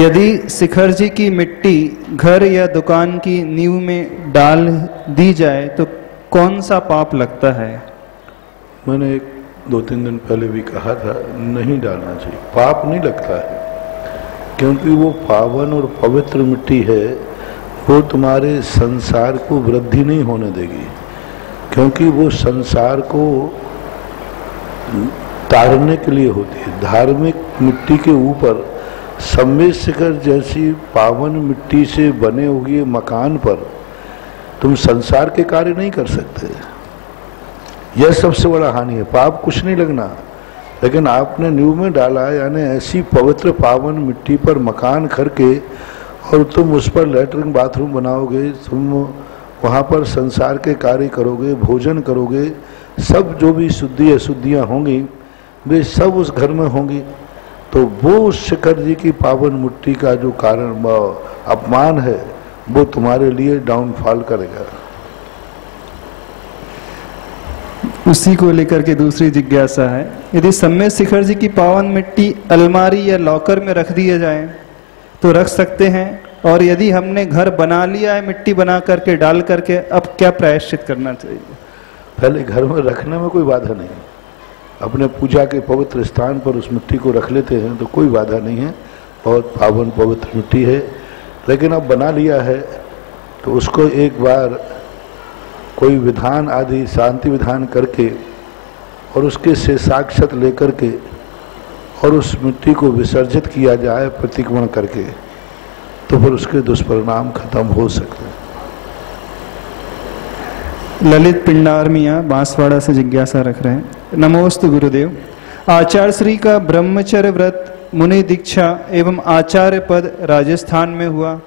यदि शिखर जी की मिट्टी घर या दुकान की नींव में डाल दी जाए तो कौन सा पाप लगता है? मैंने 2-3 दिन पहले भी कहा था, नहीं डालना चाहिए। पाप नहीं लगता है, क्योंकि वो पावन और पवित्र मिट्टी है। वो तुम्हारे संसार को वृद्धि नहीं होने देगी, क्योंकि वो संसार को तारने के लिए होती है। धार्मिक मिट्टी के ऊपर सम्मेद शिखर जैसी पावन मिट्टी से बने हुए मकान पर तुम संसार के कार्य नहीं कर सकते। यह सबसे बड़ा हानि है। पाप कुछ नहीं लगना, लेकिन आपने नींव में डाला, यानी ऐसी पवित्र पावन मिट्टी पर मकान करके और तुम उस पर लैट्रिन बाथरूम बनाओगे, तुम वहाँ पर संसार के कार्य करोगे, भोजन करोगे, सब जो भी शुद्धि अशुद्धियाँ होंगी वे सब उस घर में होंगी। तो वो उस शिखर जी की पावन मिट्टी का जो कारण अपमान है, वो तुम्हारे लिए डाउनफॉल करेगा। उसी को लेकर के दूसरी जिज्ञासा है, यदि सम्मेद शिखर जी की पावन मिट्टी अलमारी या लॉकर में रख दिया जाए तो रख सकते हैं, और यदि हमने घर बना लिया है मिट्टी बना करके डाल करके, अब क्या प्रायश्चित करना चाहिए? पहले घर में रखने में कोई बाधा नहीं, अपने पूजा के पवित्र स्थान पर उस मिट्टी को रख लेते हैं तो कोई बाधा नहीं है। बहुत पावन पवित्र मिट्टी है, लेकिन अब बना लिया है तो उसको एक बार कोई विधान आदि शांति विधान करके और उसके से साक्षात लेकर के और उस मिट्टी को विसर्जित किया जाए प्रतिक्रमण करके, तो फिर उसके दुष्परिणाम खत्म हो सकते हैं। ललित पिंडार मियाँ बांसवाड़ा से जिज्ञासा रख रहे हैं। नमोस्तु गुरुदेव। आचार्य श्री का ब्रह्मचर्य व्रत, मुनि दीक्षा एवं आचार्य पद राजस्थान में हुआ,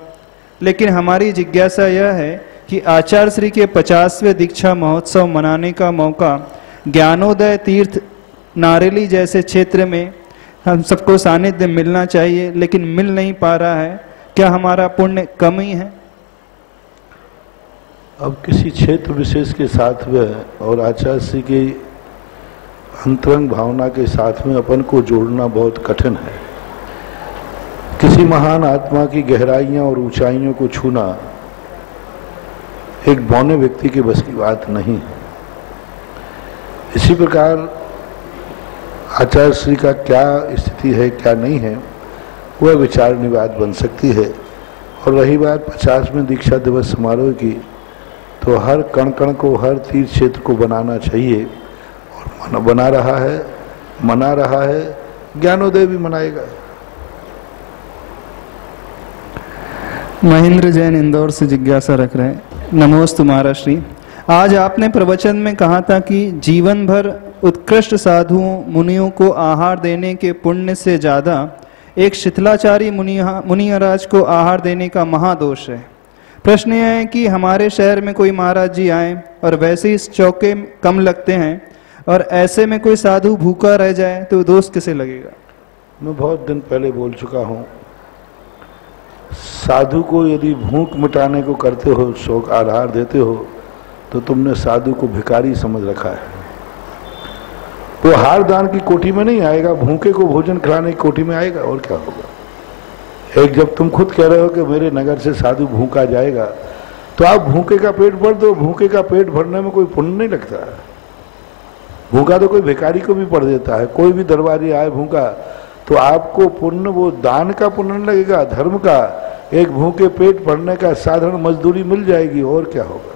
लेकिन हमारी जिज्ञासा यह है कि आचार्य श्री के 50वें दीक्षा महोत्सव मनाने का मौका ज्ञानोदय तीर्थ नारेली जैसे क्षेत्र में हम सबको सानिध्य मिलना चाहिए, लेकिन मिल नहीं पा रहा है। क्या हमारा पुण्य कम ही है? अब किसी क्षेत्र विशेष के साथ में और आचार्य श्री की अंतरंग भावना के साथ में अपन को जोड़ना बहुत कठिन है। किसी महान आत्मा की गहराइयां और ऊंचाइयों को छूना एक बौने व्यक्ति के बस की बात नहीं है। इसी प्रकार आचार्य श्री का क्या स्थिति है, क्या नहीं है, वह विचारनीय बात बन सकती है। और रही बात 50वें दीक्षा दिवस समारोह की, तो हर कण कण को, हर तीर्थ क्षेत्र को बनाना चाहिए, और बना रहा है, मना रहा है, ज्ञानोदय भी मनाएगा। महेंद्र जैन इंदौर से जिज्ञासा रख रहे हैं। नमोस्तु महाराज श्री। आज आपने प्रवचन में कहा था कि जीवन भर उत्कृष्ट साधुओं मुनियों को आहार देने के पुण्य से ज्यादा एक शिथिलाचारी मुनि महाराज को आहार देने का महादोष है। प्रश्न यह है कि हमारे शहर में कोई महाराज जी आए और वैसे ही चौके कम लगते हैं, और ऐसे में कोई साधु भूखा रह जाए तो दोष किसे लगेगा? मैं बहुत दिन पहले बोल चुका हूँ, साधु को यदि भूख मिटाने को करते हो, शौक आहार देते हो, तो तुमने साधु को भिखारी समझ रखा है। वो हार दान की कोठी में नहीं आएगा, भूखे को भोजन खिलाने की कोठी में आएगा। और क्या होगा? एक जब तुम खुद कह रहे हो कि मेरे नगर से साधु भूखा जाएगा, तो आप भूखे का पेट भर दो। भूखे का पेट भरने में कोई पुण्य नहीं लगता है। भूखा तो कोई भिखारी को भी पड़ देता है। कोई भी दरबारी आए भूखा, तो आपको पुण्य, वो दान का पुण्य नहीं लगेगा, धर्म का, एक भूखे पेट भरने का साधारण मजदूरी मिल जाएगी। और क्या होगा?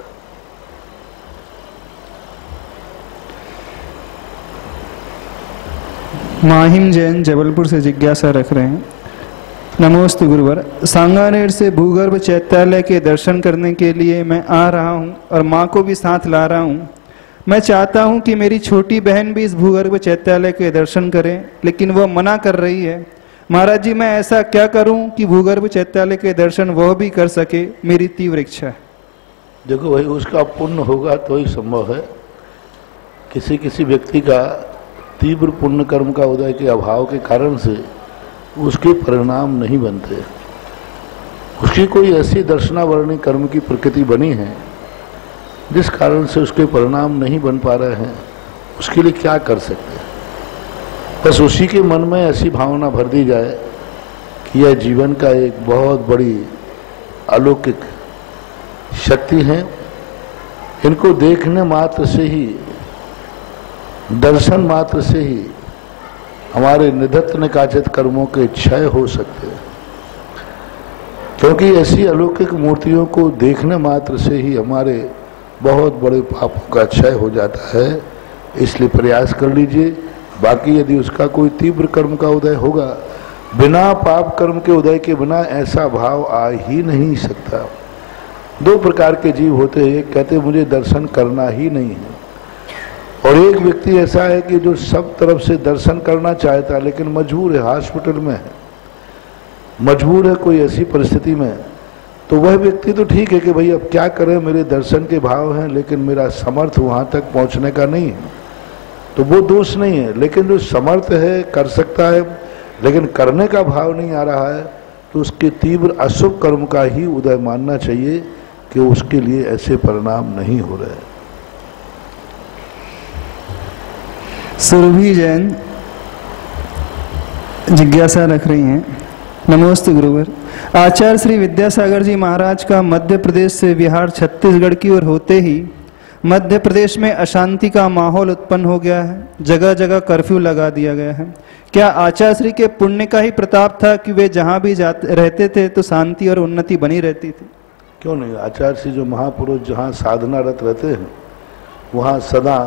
माहिम जैन जबलपुर से जिज्ञासा रख रहे हैं। नमोस्तु गुरुवर। सांगानेर से भूगर्भ चैत्यालय के दर्शन करने के लिए मैं आ रहा हूँ और माँ को भी साथ ला रहा हूँ। मैं चाहता हूँ कि मेरी छोटी बहन भी इस भूगर्भ चैत्यालय के दर्शन करे, लेकिन वह मना कर रही है। महाराज जी, मैं ऐसा क्या करूँ कि भूगर्भ चैत्यालय के दर्शन वह भी कर सके? मेरी तीव्र इच्छा है। देखो भाई, उसका पुण्य होगा तो ही संभव है। किसी किसी व्यक्ति का तीव्र पुण्य कर्म का उदय के अभाव के कारण से उसके परिणाम नहीं बनते। उसकी कोई ऐसी दर्शनावरणी कर्म की प्रकृति बनी है जिस कारण से उसके परिणाम नहीं बन पा रहे हैं। उसके लिए क्या कर सकते हैं? बस उसी के मन में ऐसी भावना भर दी जाए कि यह जीवन का एक बहुत बड़ी अलौकिक शक्ति है। इनको देखने मात्र से ही, दर्शन मात्र से ही हमारे निधत्त काचित कर्मों के क्षय हो सकते हैं, क्योंकि ऐसी अलौकिक मूर्तियों को देखने मात्र से ही हमारे बहुत बड़े पापों का क्षय हो जाता है। इसलिए प्रयास कर लीजिए। बाकी यदि उसका कोई तीव्र कर्म का उदय होगा, बिना पाप कर्म के उदय के बिना ऐसा भाव आ ही नहीं सकता। दो प्रकार के जीव होते हैं, एक कहते मुझे दर्शन करना ही नहीं है, और एक व्यक्ति ऐसा है कि जो सब तरफ से दर्शन करना चाहता है लेकिन मजबूर है, हॉस्पिटल में है, मजबूर है कोई ऐसी परिस्थिति में। तो वह व्यक्ति तो ठीक है कि भाई अब क्या करें, मेरे दर्शन के भाव हैं लेकिन मेरा समर्थ वहाँ तक पहुँचने का नहीं है, तो वो दोष नहीं है। लेकिन जो समर्थ है, कर सकता है, लेकिन करने का भाव नहीं आ रहा है, तो उसके तीव्र अशुभ कर्म का ही उदय मानना चाहिए कि उसके लिए ऐसे परिणाम नहीं हो रहे। सुरभि जैन जिज्ञासा रख रही हैं। नमोस्तु गुरुवर। आचार्य श्री विद्यासागर जी महाराज का मध्य प्रदेश से बिहार छत्तीसगढ़ की ओर होते ही मध्य प्रदेश में अशांति का माहौल उत्पन्न हो गया है, जगह जगह कर्फ्यू लगा दिया गया है। क्या आचार्य श्री के पुण्य का ही प्रताप था कि वे जहां भी जाते रहते थे तो शांति और उन्नति बनी रहती थी? क्यों नहीं, आचार्य श्री जो महापुरुष जहाँ साधनारत रहते हैं वहाँ सदा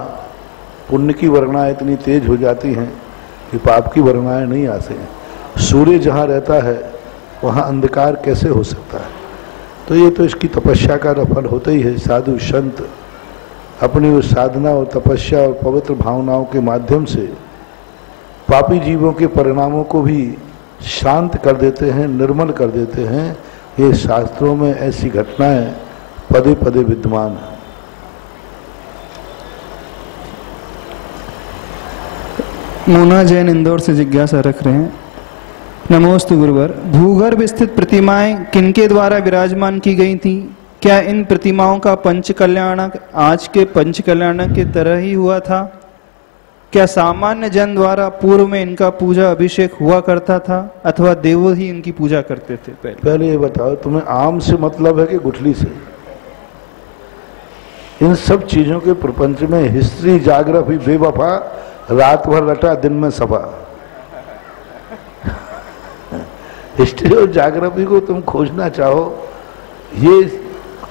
पुण्य की वर्णाएं इतनी तेज हो जाती हैं कि पाप की वर्णाएं नहीं आती हैं। सूर्य जहाँ रहता है वहाँ अंधकार कैसे हो सकता है? तो ये तो इसकी तपस्या का फल होता ही है। साधु संत अपनी उस साधना और तपस्या और पवित्र भावनाओं के माध्यम से पापी जीवों के परिणामों को भी शांत कर देते हैं, निर्मल कर देते हैं। ये शास्त्रों में ऐसी घटनाएं पदे पदे विद्यमान हैं। मोना जैन इंदौर से जिज्ञासा रख रहे हैं। नमोस्तु गुरुवर। भूगर्भ स्थित प्रतिमाएं किनके द्वारा विराजमान की गई थीं? क्या इन प्रतिमाओं का पंचकल्याणक आज के पंचकल्याणक की तरह ही हुआ था? क्या सामान्य जन द्वारा पूर्व में इनका पूजा अभिषेक हुआ करता था अथवा देव ही इनकी पूजा करते थे? पहले ये बताओ, तुम्हें आम से मतलब है कि गुठली से? इन सब चीजों के प्रपंच में हिस्ट्री जाग्राफी बेवफा, रात भर रटा दिन में सफा। हिस्ट्री और जाग्राफी को तुम खोजना चाहो, ये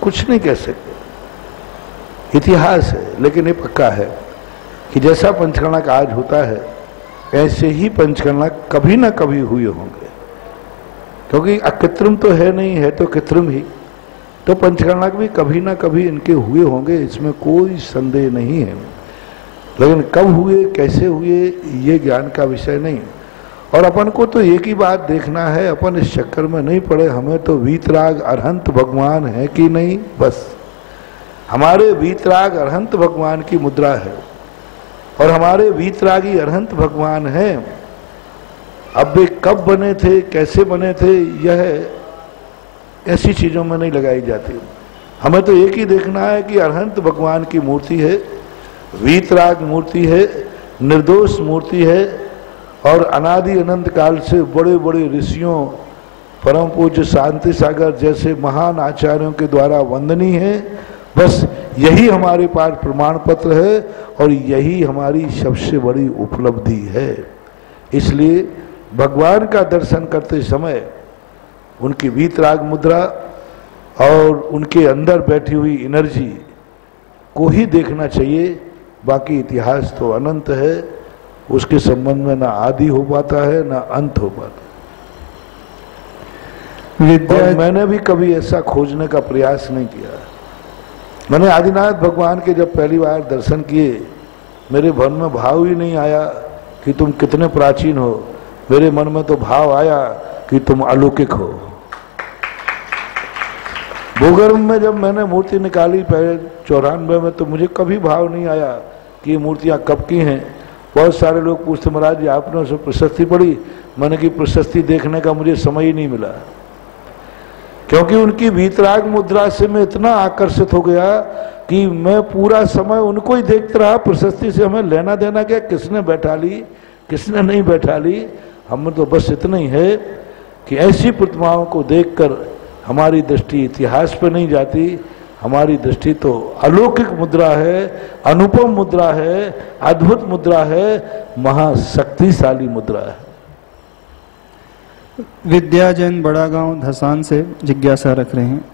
कुछ नहीं कह सकते, इतिहास है। लेकिन ये पक्का है कि जैसा पंचकर्णक आज होता है ऐसे ही पंचकर्णक कभी ना कभी हुए होंगे, क्योंकि अकृत्रिम तो है नहीं, है तो कृत्रिम ही। तो पंचकर्णक भी कभी ना कभी इनके हुए होंगे, इसमें कोई संदेह नहीं है। लेकिन कब हुए, कैसे हुए, ये ज्ञान का विषय नहीं। और अपन को तो एक ही बात देखना है, अपन इस चक्कर में नहीं पड़े। हमें तो वीतराग अरहंत भगवान है कि नहीं, बस हमारे वीतराग अरहंत भगवान की मुद्रा है और हमारे वीतरागी अरहंत भगवान हैं। अब वे कब बने थे, कैसे बने थे, यह ऐसी चीजों में नहीं लगाई जाती। हमें तो एक ही देखना है कि अरहंत भगवान की मूर्ति है, वीतराग मूर्ति है, निर्दोष मूर्ति है और अनादि अनंत काल से बड़े बड़े ऋषियों, परम पूज्य शांति सागर जैसे महान आचार्यों के द्वारा वंदनीय है। बस यही हमारे पास प्रमाण पत्र है और यही हमारी सबसे बड़ी उपलब्धि है। इसलिए भगवान का दर्शन करते समय उनकी वीतराग मुद्रा और उनके अंदर बैठी हुई एनर्जी को ही देखना चाहिए। बाकी इतिहास तो अनंत है, उसके संबंध में ना आदि हो पाता है ना अंत हो पाता। और मैंने भी कभी ऐसा खोजने का प्रयास नहीं किया। मैंने आदिनाथ भगवान के जब पहली बार दर्शन किए, मेरे मन में भाव ही नहीं आया कि तुम कितने प्राचीन हो। मेरे मन में तो भाव आया कि तुम अलौकिक हो। भूगर्भ में जब मैंने मूर्ति निकाली पहले 94 में, तो मुझे कभी भाव नहीं आया कि ये मूर्तियाँ कब की हैं। बहुत सारे लोग पूछते, महाराज जी आपने उसमें प्रशस्ति पढ़ी? मैंने कि प्रशस्ति देखने का मुझे समय ही नहीं मिला, क्योंकि उनकी वीतराग मुद्रा से मैं इतना आकर्षित हो गया कि मैं पूरा समय उनको ही देखता रहा। प्रशस्ति से हमें लेना देना क्या, किसने बैठा ली किसने नहीं बैठा ली, हमें तो बस इतना ही है कि ऐसी प्रतिमाओं को देखकर हमारी दृष्टि इतिहास पर नहीं जाती, हमारी दृष्टि तो अलौकिक मुद्रा है, अनुपम मुद्रा है, अद्भुत मुद्रा है, महाशक्तिशाली मुद्रा है। विद्या जैन बड़ा गांव धसान से जिज्ञासा रख रहे हैं,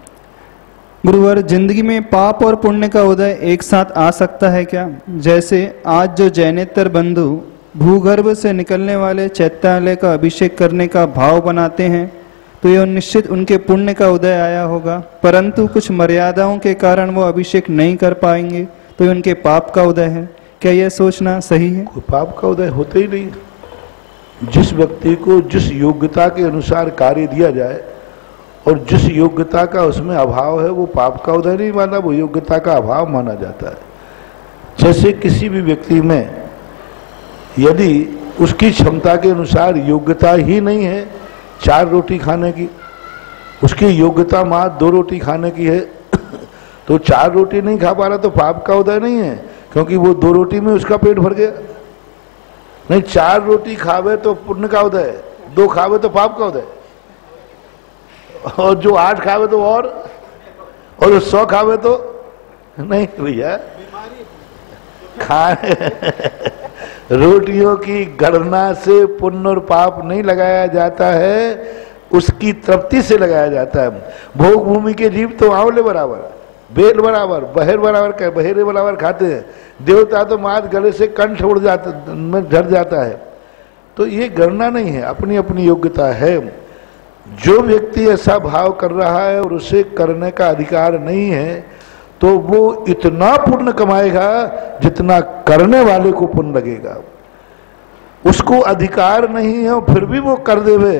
गुरुवर जिंदगी में पाप और पुण्य का उदय एक साथ आ सकता है क्या? जैसे आज जो जैनेतर बंधु भूगर्भ से निकलने वाले चैत्यालय का अभिषेक करने का भाव बनाते हैं तो यह निश्चित उनके पुण्य का उदय आया होगा, परंतु कुछ मर्यादाओं के कारण वो अभिषेक नहीं कर पाएंगे तो ये उनके पाप का उदय है। क्या यह सोचना सही है? कोई पाप का उदय होता ही नहीं। जिस व्यक्ति को जिस योग्यता के अनुसार कार्य दिया जाए और जिस योग्यता का उसमें अभाव है, वो पाप का उदय नहीं माना, वो योग्यता का अभाव माना जाता है। जैसे किसी भी व्यक्ति में यदि उसकी क्षमता के अनुसार योग्यता ही नहीं है 4 रोटी खाने की, उसकी योग्यता मात्र 2 रोटी खाने की है तो 4 रोटी नहीं खा पा रहा तो पाप का उदय नहीं है, क्योंकि वो 2 रोटी में उसका पेट भर गया। नहीं, 4 रोटी खावे तो पुण्य का उदय, 2 खावे तो पाप का उदय, और जो 8 खावे तो और जो 100 खावे तो नहीं। भैया खाने रोटियों की गणना से पुण्य और पाप नहीं लगाया जाता है, उसकी तृप्ति से लगाया जाता है। भोग भूमि के जीव तो आंवले बराबर, बेल बराबर, बहेर बराबर, बहेरे बराबर खाते हैं। देवता तो मात गले से कंठ उड़ जाता में झड़ जाता है। तो ये गणना नहीं है, अपनी अपनी योग्यता है। जो व्यक्ति ऐसा भाव कर रहा है और उसे करने का अधिकार नहीं है तो वो इतना पुण्य कमाएगा जितना करने वाले को पुण्य लगेगा। उसको अधिकार नहीं है और फिर भी वो कर देवे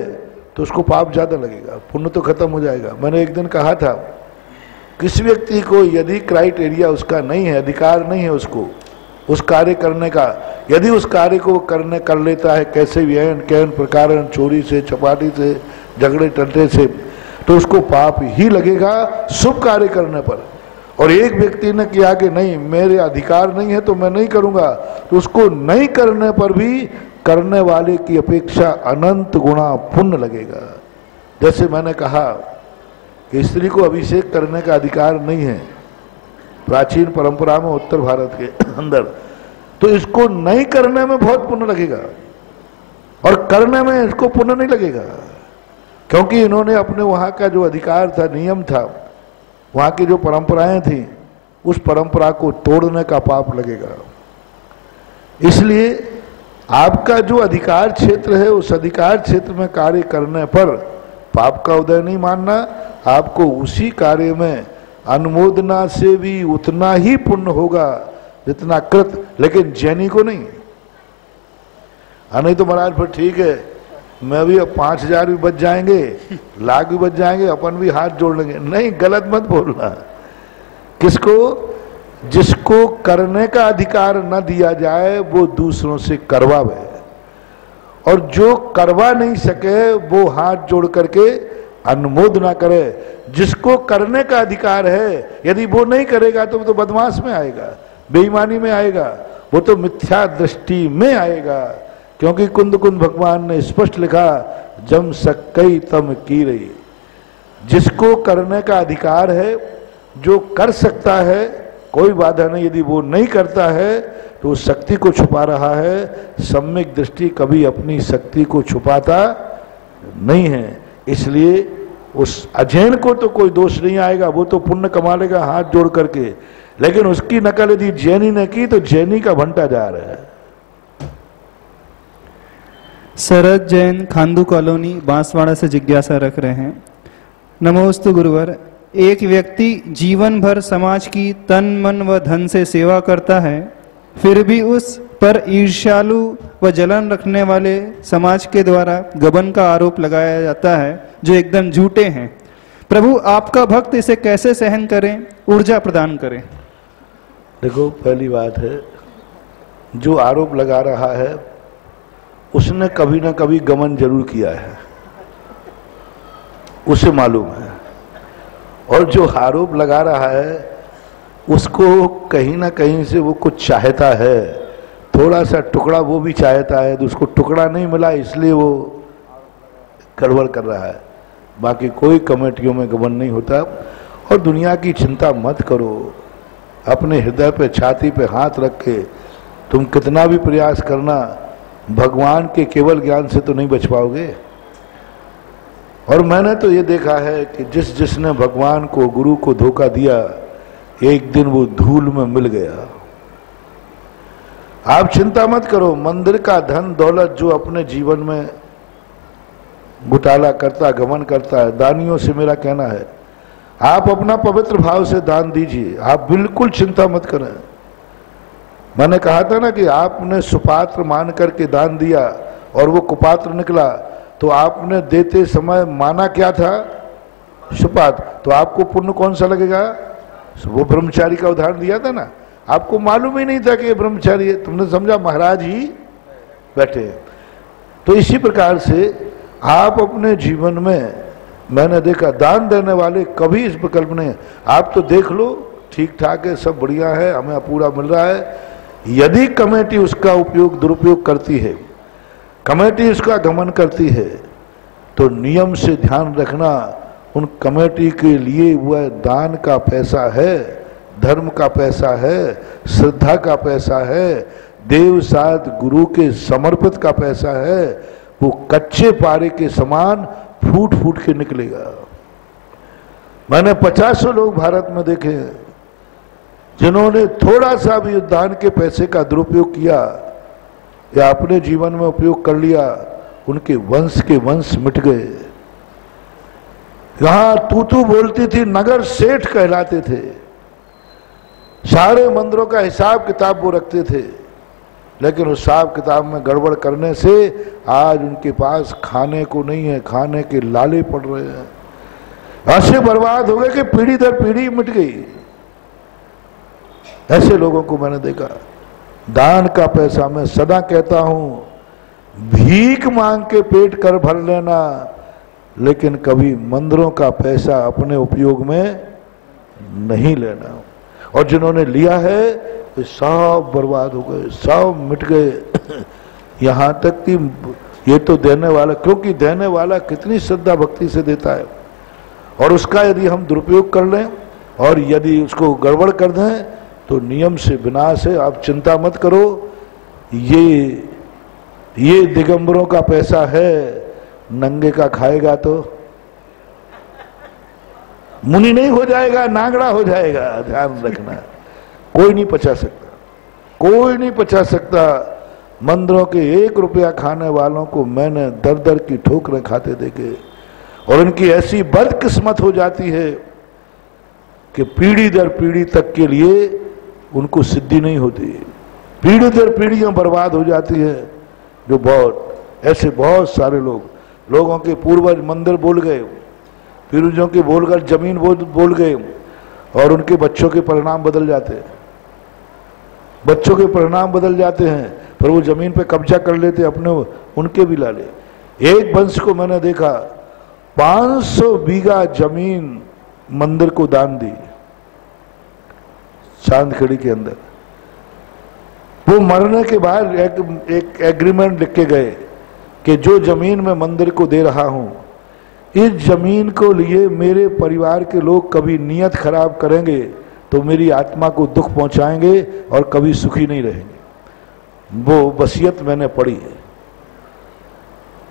तो उसको पाप ज्यादा लगेगा, पुण्य तो खत्म हो जाएगा। मैंने एक दिन कहा था, किसी व्यक्ति को यदि क्राइटेरिया उसका नहीं है, अधिकार नहीं है उसको उस कार्य करने का, यदि उस कार्य को कर लेता है कैसे भी कैन प्रकार, चोरी से, चपाटी से, झगड़े टंटे से, तो उसको पाप ही लगेगा शुभ कार्य करने पर। और एक व्यक्ति ने किया कि नहीं मेरे अधिकार नहीं है तो मैं नहीं करूंगा, तो उसको नहीं करने पर भी करने वाले की अपेक्षा अनंत गुणा पुण्य लगेगा। जैसे मैंने कहा कि स्त्री को अभिषेक करने का अधिकार नहीं है प्राचीन परंपरा में उत्तर भारत के अंदर, तो इसको नहीं करने में बहुत पुण्य लगेगा और करने में इसको पुण्य नहीं लगेगा, क्योंकि इन्होंने अपने वहां का जो अधिकार था, नियम था, वहां की जो परंपराएं थी, उस परंपरा को तोड़ने का पाप लगेगा। इसलिए आपका जो अधिकार क्षेत्र है उस अधिकार क्षेत्र में कार्य करने पर पाप का उदय नहीं मानना, आपको उसी कार्य में अनुमोदना से भी उतना ही पुण्य होगा जितना कृत, लेकिन जैनी को नहीं। नहीं तो महाराज फिर ठीक है, मैं भी अब 5,000 भी बच जाएंगे, लाख भी बच जाएंगे, अपन भी हाथ जोड़ लेंगे। नहीं, गलत मत बोलना। किसको? जिसको करने का अधिकार न दिया जाए वो दूसरों से करवावे, और जो करवा नहीं सके वो हाथ जोड़ करके अनुमोदना करे। जिसको करने का अधिकार है यदि वो नहीं करेगा तो वो तो बदमाश में आएगा, बेईमानी में आएगा, वो तो मिथ्या दृष्टि में आएगा। क्योंकि कुंद कुंद भगवान ने स्पष्ट लिखा, जम सकई तम की रही। जिसको करने का अधिकार है, जो कर सकता है, कोई बाधा नहीं, यदि वो नहीं करता है तो उस शक्ति को छुपा रहा है। सम्यक दृष्टि कभी अपनी शक्ति को छुपाता नहीं है। इसलिए उस अजैन को तो कोई दोष नहीं आएगा, वो तो पुण्य कमा लेगा हाथ जोड़ करके, लेकिन उसकी नकल यदि जैनी ने की तो जैनी का भंटा जा रहा है। शरद जैन खांदू कॉलोनी बांसवाड़ा से जिज्ञासा रख रहे हैं, नमोस्तु गुरुवर। एक व्यक्ति जीवन भर समाज की तन मन व धन से सेवा करता है, फिर भी उस पर ईर्ष्यालु व जलन रखने वाले समाज के द्वारा गबन का आरोप लगाया जाता है जो एकदम झूठे हैं। प्रभु आपका भक्त इसे कैसे सहन करें, ऊर्जा प्रदान करें? देखो, पहली बात है, जो आरोप लगा रहा है उसने कभी ना कभी गमन जरूर किया है, उसे मालूम है। और जो आरोप लगा रहा है उसको कहीं ना कहीं से वो कुछ चाहता है, थोड़ा सा टुकड़ा वो भी चाहता है, तो उसको टुकड़ा नहीं मिला इसलिए वो गड़बड़ कर रहा है। बाकी कोई कमेटियों में घमंड नहीं होता। और दुनिया की चिंता मत करो। अपने हृदय पे, छाती पे हाथ रख के तुम कितना भी प्रयास करना, भगवान के केवल ज्ञान से तो नहीं बच पाओगे। और मैंने तो ये देखा है कि जिसने भगवान को, गुरु को धोखा दिया, एक दिन वो धूल में मिल गया। आप चिंता मत करो। मंदिर का धन दौलत जो अपने जीवन में घुटाला करता, गमन करता है, दानियों से मेरा कहना है आप अपना पवित्र भाव से दान दीजिए। आप बिल्कुल चिंता मत करें। मैंने कहा था ना कि आपने सुपात्र मान करके दान दिया और वो कुपात्र निकला, तो आपने देते समय माना क्या था? सुपात्र। तो आपको पुण्य कौन सा लगेगा? वो ब्रह्मचारी का उदाहरण दिया था ना, आपको मालूम ही नहीं था कि ये ब्रह्मचारी है, तुमने समझा महाराज ही बैठे हैं। तो इसी प्रकार से आप अपने जीवन में, मैंने देखा दान देने वाले कभी इस विकल्प नहीं। आप तो देख लो ठीक ठाक है, सब बढ़िया है, हमें पूरा मिल रहा है। यदि कमेटी उसका उपयोग, दुरुपयोग करती है, कमेटी उसका गमन करती है, तो नियम से ध्यान रखना उन कमेटी के लिए वह दान का पैसा है, धर्म का पैसा है, श्रद्धा का पैसा है, देव साध गुरु के समर्पित का पैसा है। वो कच्चे पारे के समान फूट फूट के निकलेगा। मैंने 50 लोग भारत में देखे हैं जिन्होंने थोड़ा सा भी दान के पैसे का दुरुपयोग किया या अपने जीवन में उपयोग कर लिया, उनके वंश के वंश मिट गए। यहां तू बोलती थी, नगर सेठ कहलाते थे, सारे मंदिरों का हिसाब किताब वो रखते थे, लेकिन उस हिसाब किताब में गड़बड़ करने से आज उनके पास खाने को नहीं है, खाने के लाले पड़ रहे हैं। ऐसे बर्बाद हो गए कि पीढ़ी दर पीढ़ी मिट गई। ऐसे लोगों को मैंने देखा। दान का पैसा, मैं सदा कहता हूं, भीख मांग के पेट कर भर लेना, लेकिन कभी मंदिरों का पैसा अपने उपयोग में नहीं लेना। और जिन्होंने लिया है वे सब बर्बाद हो गए, सब मिट गए। यहाँ तक कि ये तो देने वाला, क्योंकि देने वाला कितनी श्रद्धा भक्ति से देता है, और उसका यदि हम दुरुपयोग कर लें और यदि उसको गड़बड़ कर दें तो नियम से विनाश है। आप चिंता मत करो। ये दिगंबरों का पैसा है, नंगे का खाएगा तो मुनि नहीं हो जाएगा, नागड़ा हो जाएगा। ध्यान रखना, कोई नहीं पचा सकता, कोई नहीं पचा सकता। मंदिरों के 1 रुपया खाने वालों को मैंने दर दर की ठोकरें खाते देखे, और उनकी ऐसी बदकिस्मत हो जाती है कि पीढ़ी दर पीढ़ी तक के लिए उनको सिद्धि नहीं होती, पीढ़ी दर पीढ़ियां बर्बाद हो जाती है। जो ऐसे बहुत सारे लोगों के पूर्वज मंदिर बोल गए, पूर्वजों के बोलकर जमीन बोल गए, और उनके बच्चों के परिणाम बदल जाते हैं, बच्चों के परिणाम बदल जाते हैं, पर वो जमीन पे कब्जा कर लेते अपने, उनके भी लाले। एक वंश को मैंने देखा 500 बीघा जमीन मंदिर को दान दी चांदखेड़ी के अंदर। वो मरने के बाद एक एग्रीमेंट लिख के गए कि जो जमीन मैं मंदिर को दे रहा हूं, इस जमीन को लिए मेरे परिवार के लोग कभी नियत खराब करेंगे तो मेरी आत्मा को दुख पहुंचाएंगे और कभी सुखी नहीं रहेंगे। वो वसीयत मैंने पढ़ी है,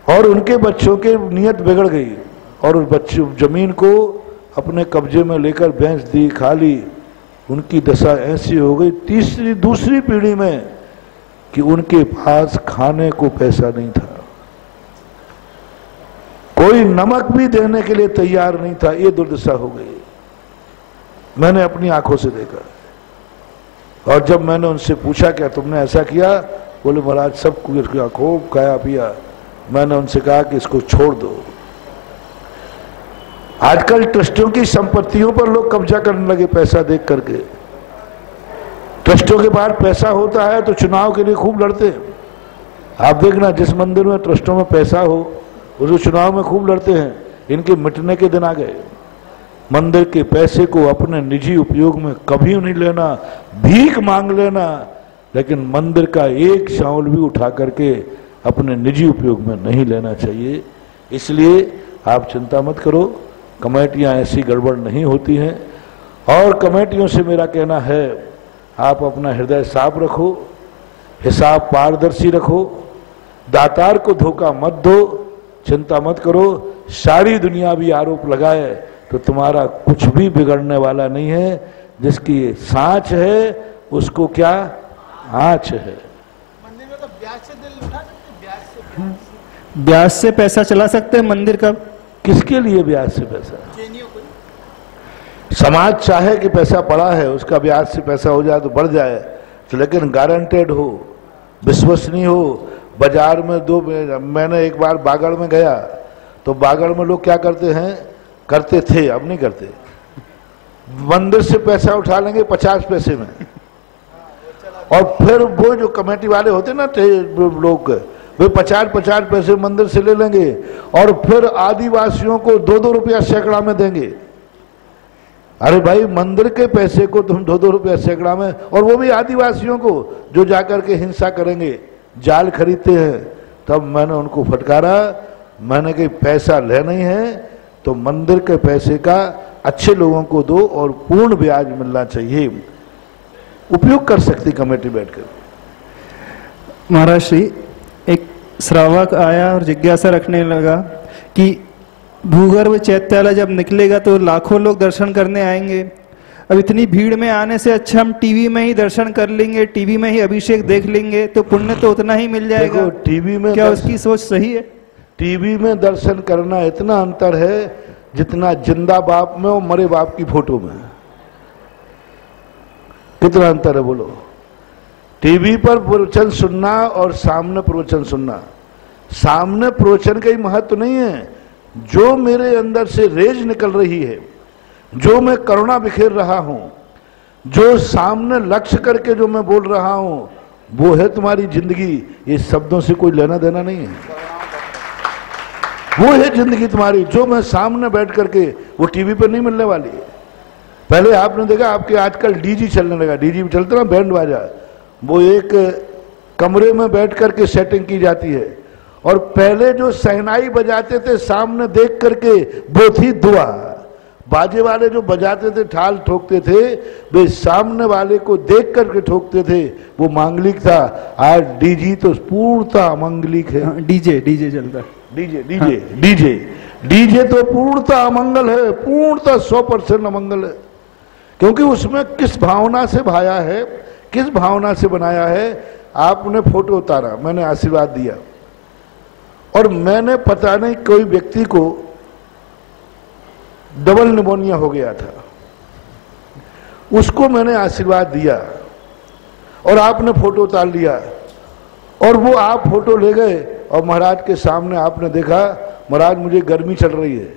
और उनके बच्चों के नियत बिगड़ गई और उस बच्चे जमीन को अपने कब्जे में लेकर बेच दी, खा ली। उनकी दशा ऐसी हो गई दूसरी पीढ़ी में कि उनके पास खाने को पैसा नहीं था, कोई नमक भी देने के लिए तैयार नहीं था। ये दुर्दशा हो गई, मैंने अपनी आंखों से देखा। और जब मैंने उनसे पूछा क्या तुमने ऐसा किया, बोले महाराज सब कुछ किया, खूब खाया पिया। मैंने उनसे कहा कि इसको छोड़ दो। आजकल ट्रस्टियों की संपत्तियों पर लोग कब्जा करने लगे पैसा देख करके। ट्रस्टियों के पास पैसा होता है तो चुनाव के लिए खूब लड़ते हैं। आप देखना, जिस मंदिर में ट्रस्टों में पैसा हो उसको चुनाव में खूब लड़ते हैं। इनके मिटने के दिन आ गए। मंदिर के पैसे को अपने निजी उपयोग में कभी नहीं लेना, भीख मांग लेना, लेकिन मंदिर का एक चावल भी उठा करके अपने निजी उपयोग में नहीं लेना चाहिए। इसलिए आप चिंता मत करो, कमेटियां ऐसी गड़बड़ नहीं होती हैं। और कमेटियों से मेरा कहना है, आप अपना हृदय साफ रखो, हिसाब पारदर्शी रखो, दातार को धोखा मत दो, चिंता मत करो। सारी दुनिया भी आरोप लगाए तो तुम्हारा कुछ भी बिगड़ने वाला नहीं है। जिसकी सांच है उसको क्या आँच है। मंदिर में तो ब्याज से दिल उठा सकते, ब्याज से ब्याज से पैसा चला सकते हैं मंदिर का? किसके लिए ब्याज से पैसा? चेनियों को। समाज चाहे कि पैसा पड़ा है उसका ब्याज से पैसा हो जाए तो बढ़ जाए, तो लेकिन गारंटेड हो, विश्वसनीय हो। बाजार में मैंने एक बार बागड़ में गया तो बागड़ में लोग क्या करते हैं, करते थे, अब नहीं करते, मंदिर से पैसा उठा लेंगे 50 पैसे में, और फिर वो जो कमेटी वाले होते ना लोग, वे 50-50 पैसे मंदिर से ले लेंगे और फिर आदिवासियों को 2-2 रुपया सैकड़ा में देंगे। अरे भाई, मंदिर के पैसे को तुम 2-2 रुपया सैकड़ा में, और वो भी आदिवासियों को जो जाकर के हिंसा करेंगे, जाल खरीदते हैं। तब मैंने उनको फटकारा, मैंने कहा पैसा लेना ही है तो मंदिर के पैसे का अच्छे लोगों को दो और पूर्ण ब्याज मिलना चाहिए। उपयोग कर सकती कमेटी बैठकर। महाराज श्री, एक श्रावक आया और जिज्ञासा रखने लगा कि भूगर्भ चैत्यालय जब निकलेगा तो लाखों लोग दर्शन करने आएंगे, अब इतनी भीड़ में आने से अच्छा हम टीवी में ही दर्शन कर लेंगे, टीवी में ही अभिषेक देख लेंगे तो पुण्य तो उतना ही मिल जाएगा। टीवी में क्या उसकी सोच सही है? टीवी में दर्शन करना इतना अंतर है जितना जिंदा बाप में और मरे बाप की फोटो में। कितना अंतर है बोलो? टीवी पर प्रवचन सुनना और सामने प्रवचन सुनना, सामने प्रवचन का ही महत्व नहीं है। जो मेरे अंदर से रेज निकल रही है, जो मैं करुणा बिखेर रहा हूं, जो सामने लक्ष्य करके जो मैं बोल रहा हूं, वो है तुम्हारी जिंदगी। ये शब्दों से कोई लेना देना नहीं है, वो है जिंदगी तुम्हारी। जो मैं सामने बैठ करके, वो टीवी पर नहीं मिलने वाली है। पहले आपने देखा, आपके आजकल डीजी चलने लगा, डीजी चलते ना, बैंड बाजा, वो एक कमरे में बैठ करके सेटिंग की जाती है। और पहले जो सहनाई बजाते थे सामने देख करके, वो थी दुआ। बाजे वाले जो बजाते थे, ठाल ठोकते थे, वे सामने वाले को देख करके ठोकते थे, वो मांगलिक था। आज डीजी तो पूर्णतः अमंगलिक है। डीजे चलता है, डीजे तो पूर्णतः अमंगल है, पूर्णतः 100% अमंगल है। क्योंकि उसमें किस भावना से भाया है, किस भावना से बनाया है। आपने फोटो उतारा, मैंने आशीर्वाद दिया, और मैंने पता नहीं कोई व्यक्ति को डबल निमोनिया हो गया था, उसको मैंने आशीर्वाद दिया और आपने फोटो उतार लिया, और वो आप फोटो ले गए और महाराज के सामने आपने देखा, महाराज मुझे गर्मी चल रही है।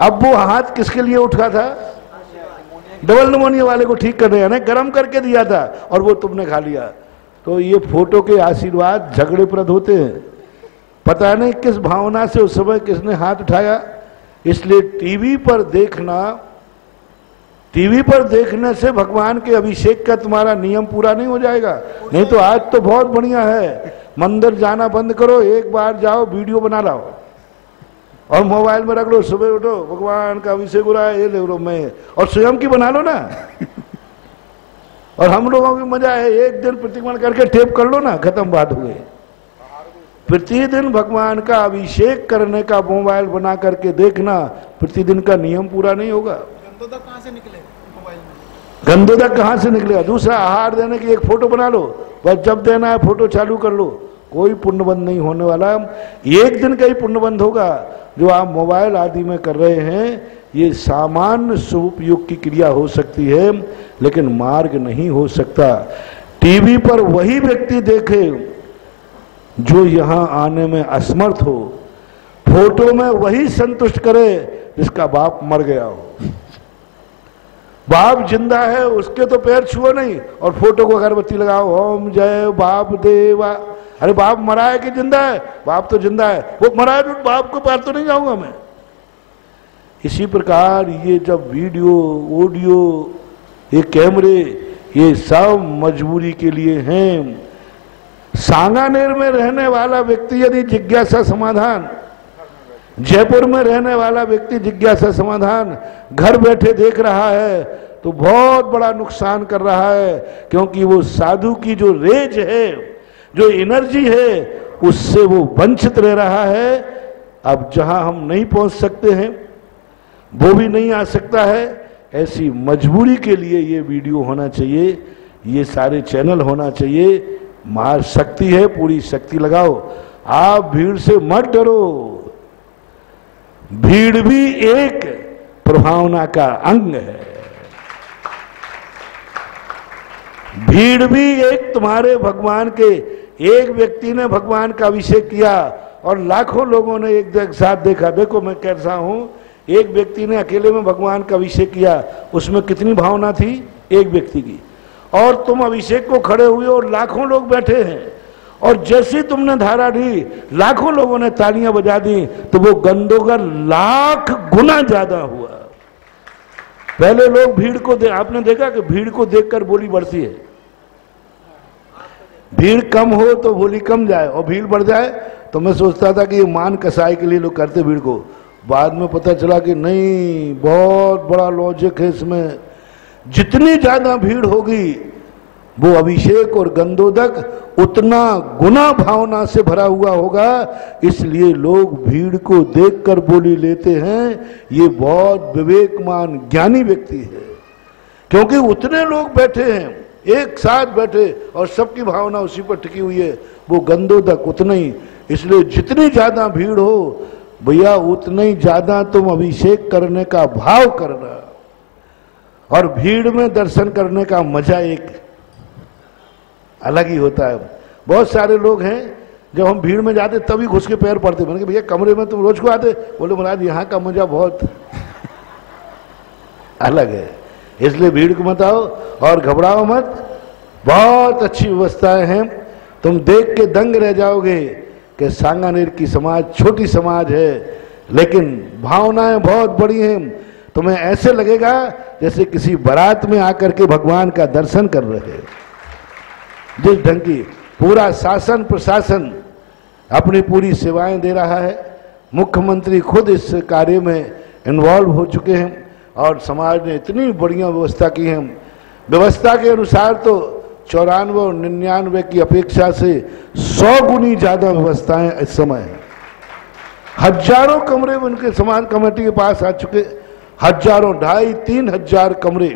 अब वो हाथ किसके लिए उठा था? डबल निमोनिया वाले को ठीक करने, यानी गर्म करके दिया था और वो तुमने खा लिया। तो ये फोटो के आशीर्वाद झगड़ेप्रद होते हैं। पता नहीं किस भावना से उस समय किसने हाथ उठाया। इसलिए टीवी पर देखना, टीवी पर देखने से भगवान के अभिषेक का तुम्हारा नियम पूरा नहीं हो जाएगा। नहीं तो आज तो बहुत बढ़िया है, मंदिर जाना बंद करो, एक बार जाओ, वीडियो बना लाओ और मोबाइल में रख लो, सुबह उठो भगवान का अभिषेक हो रहा है, ये ले लो मैं, और स्वयं की बना लो ना। और हम लोगों की मजा है, एक दिन प्रतिक्रमण करके टेप कर लो ना, खत्म बात हो गई। प्रतिदिन भगवान का अभिषेक करने का मोबाइल बना करके देखना, प्रतिदिन का नियम पूरा नहीं होगा। गंदोदक कहाँ से निकले मोबाइल में? गंदोदक कहाँ से निकलेगा? दूसरा आहार देने की एक फोटो बना लो, बस जब देना है फोटो चालू कर लो। कोई पुण्यबंध नहीं होने वाला। एक दिन का ही पुण्यबंध होगा। जो आप मोबाइल आदि में कर रहे हैं, ये सामान्य स्वरूप की क्रिया हो सकती है, लेकिन मार्ग नहीं हो सकता। टीवी पर वही व्यक्ति देखे जो यहां आने में असमर्थ हो, फोटो में वही संतुष्ट करे जिसका बाप मर गया हो। बाप जिंदा है, उसके तो पैर छुओ नहीं और फोटो को अगरबत्ती लगाओ, ओम जय बाप देवा। अरे बाप मरा है कि जिंदा है? बाप तो जिंदा है, वो मरा है तो बाप को पार तो नहीं जाऊंगा मैं। इसी प्रकार ये जब वीडियो, ऑडियो, ये कैमरे, ये सब मजबूरी के लिए हैं। सांगानेर में रहने वाला व्यक्ति यदि जिज्ञासा समाधान, जयपुर में रहने वाला व्यक्ति जिज्ञासा समाधान घर बैठे देख रहा है तो बहुत बड़ा नुकसान कर रहा है, क्योंकि वो साधु की जो रेज है, जो एनर्जी है, उससे वो वंचित रह रहा है। अब जहां हम नहीं पहुंच सकते हैं, वो भी नहीं आ सकता है, ऐसी मजबूरी के लिए ये वीडियो होना चाहिए, ये सारे चैनल होना चाहिए। महाशक्ति है, पूरी शक्ति लगाओ। आप भीड़ से मत डरो, भीड़ भी एक प्रभावना का अंग है, भीड़ भी एक तुम्हारे भगवान के, एक व्यक्ति ने भगवान का अभिषेक किया और लाखों लोगों ने एक साथ देखा। देखो मैं कैसा हूं, एक व्यक्ति ने अकेले में भगवान का अभिषेक किया, उसमें कितनी भावना थी एक व्यक्ति की, और तुम अभिषेक को खड़े हुए और लाखों लोग बैठे हैं, और जैसे तुमने धारा दी लाखों लोगों ने तालियां बजा दी, तो वो गंदोगर लाख गुना ज्यादा हुआ। पहले लोग भीड़ को आपने देखा कि भीड़ को देखकर बोली बढ़ती है, भीड़ कम हो तो बोली कम जाए, और भीड़ बढ़ जाए तो मैं सोचता था कि ये मान कसाई के लिए लोग करते भीड़ को। बाद में पता चला कि नहीं, बहुत बड़ा लॉजिक है इसमें। जितनी ज्यादा भीड़ होगी वो अभिषेक और गंधोदक उतना गुना भावना से भरा हुआ होगा, इसलिए लोग भीड़ को देखकर बोली लेते हैं। ये बहुत विवेकमान ज्ञानी व्यक्ति है, क्योंकि उतने लोग बैठे हैं, एक साथ बैठे और सबकी भावना उसी पर टिकी हुई है, वो गंधोदक उतना ही। इसलिए जितनी ज्यादा भीड़ हो भैया, उतना ही ज्यादा तुम अभिषेक करने का भाव करना, और भीड़ में दर्शन करने का मजा एक अलग ही होता है। बहुत सारे लोग हैं जब हम भीड़ में जाते तभी घुस के पैर पड़ते, मैंने कहा भैया कमरे में तुम रोज को आते, बोले महाराज यहाँ का मजा बहुत अलग है, इसलिए भीड़ को मत आओ और घबराओ मत, बहुत अच्छी व्यवस्थाएं हैं। तुम देख के दंग रह जाओगे कि सांगानेर की समाज छोटी समाज है, लेकिन भावनाएं बहुत बड़ी हैं। तुम्हें ऐसे लगेगा जैसे किसी बारात में आकर के भगवान का दर्शन कर रहे हैं। जिस ढंग की पूरा शासन प्रशासन अपनी पूरी सेवाएं दे रहा है, मुख्यमंत्री खुद इस कार्य में इन्वॉल्व हो चुके हैं, और समाज ने इतनी बढ़िया व्यवस्था की है। व्यवस्था के अनुसार तो 94 और 99 की अपेक्षा से 100 गुनी ज्यादा व्यवस्थाएं इस समय है। हजारों कमरे उनके समाज कमेटी के पास आ चुके, हजारों 2,500-3 हजार कमरे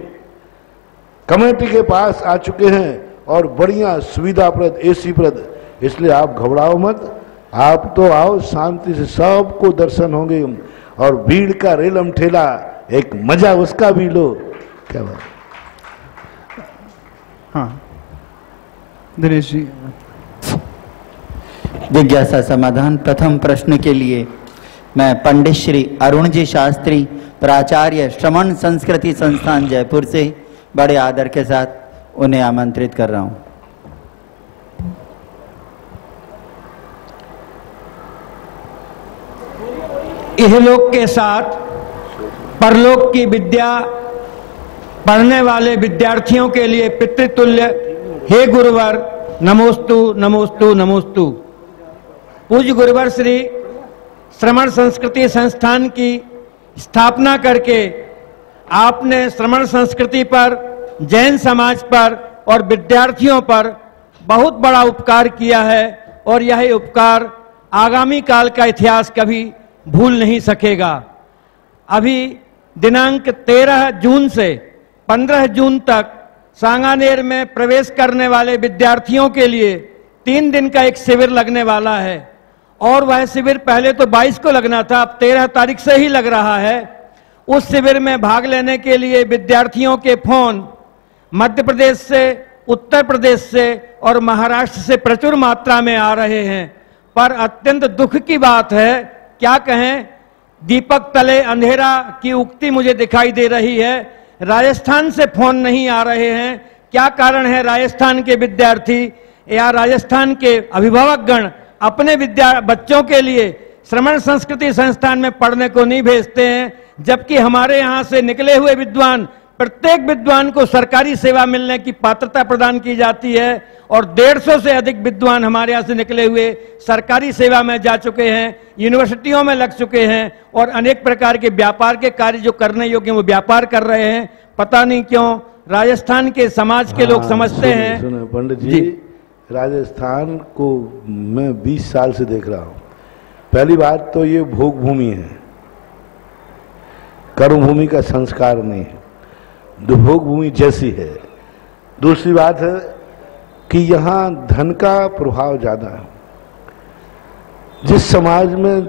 कमेटी के पास आ चुके हैं, और बढ़िया सुविधाप्रद एसी प्रद। इसलिए आप घबराओ मत, आप तो आओ, शांति से सबको दर्शन होंगे, और भीड़ का रेलम ठेला एक मजा उसका भी लो। क्या बात। हाँ दिनेश जी। जिज्ञासा समाधान प्रथम प्रश्न के लिए मैं पंडित श्री अरुण जी शास्त्री, प्राचार्य श्रमण संस्कृति संस्थान जयपुर से बड़े आदर के साथ उन्हें आमंत्रित कर रहा हूं। इहलोक के साथ परलोक की विद्या पढ़ने वाले विद्यार्थियों के लिए पितृतुल्य हे गुरुवर नमोस्तु नमोस्तु नमोस्तु। पूज्य गुरुवर श्री श्रमण संस्कृति संस्थान की स्थापना करके आपने श्रमण संस्कृति पर, जैन समाज पर और विद्यार्थियों पर बहुत बड़ा उपकार किया है, और यह उपकार आगामी काल का इतिहास कभी भूल नहीं सकेगा। अभी दिनांक 13 जून से 15 जून तक सांगानेर में प्रवेश करने वाले विद्यार्थियों के लिए 3 दिन का एक शिविर लगने वाला है, और वह शिविर पहले तो 22 को लगना था, अब 13 तारीख से ही लग रहा है। उस शिविर में भाग लेने के लिए विद्यार्थियों के फोन मध्य प्रदेश से, उत्तर प्रदेश से और महाराष्ट्र से प्रचुर मात्रा में आ रहे हैं। पर अत्यंत दुख की बात है, क्या कहें, दीपक तले अंधेरा की उक्ति मुझे दिखाई दे रही है। राजस्थान से फोन नहीं आ रहे हैं। क्या कारण है? राजस्थान के विद्यार्थी या राजस्थान के अभिभावकगण अपने बच्चों के लिए श्रमण संस्कृति संस्थान में पढ़ने को नहीं भेजते हैं, जबकि हमारे यहाँ से निकले हुए विद्वान, प्रत्येक विद्वान को सरकारी सेवा मिलने की पात्रता प्रदान की जाती है, और 150 से अधिक विद्वान हमारे यहाँ से निकले हुए सरकारी सेवा में जा चुके हैं, यूनिवर्सिटियों में लग चुके हैं और अनेक प्रकार के व्यापार के कार्य जो करने योग्य वो व्यापार कर रहे हैं। पता नहीं क्यों राजस्थान के समाज के लोग समझते हैं। सुने पंडित जी, राजस्थान को मैं 20 साल से देख रहा हूँ। पहली बात तो ये भोग भूमि है, कर्म भूमि का संस्कार नहीं है, भोग भूमि जैसी है। दूसरी बात है कि यहाँ धन का प्रभाव ज्यादा है। जिस समाज में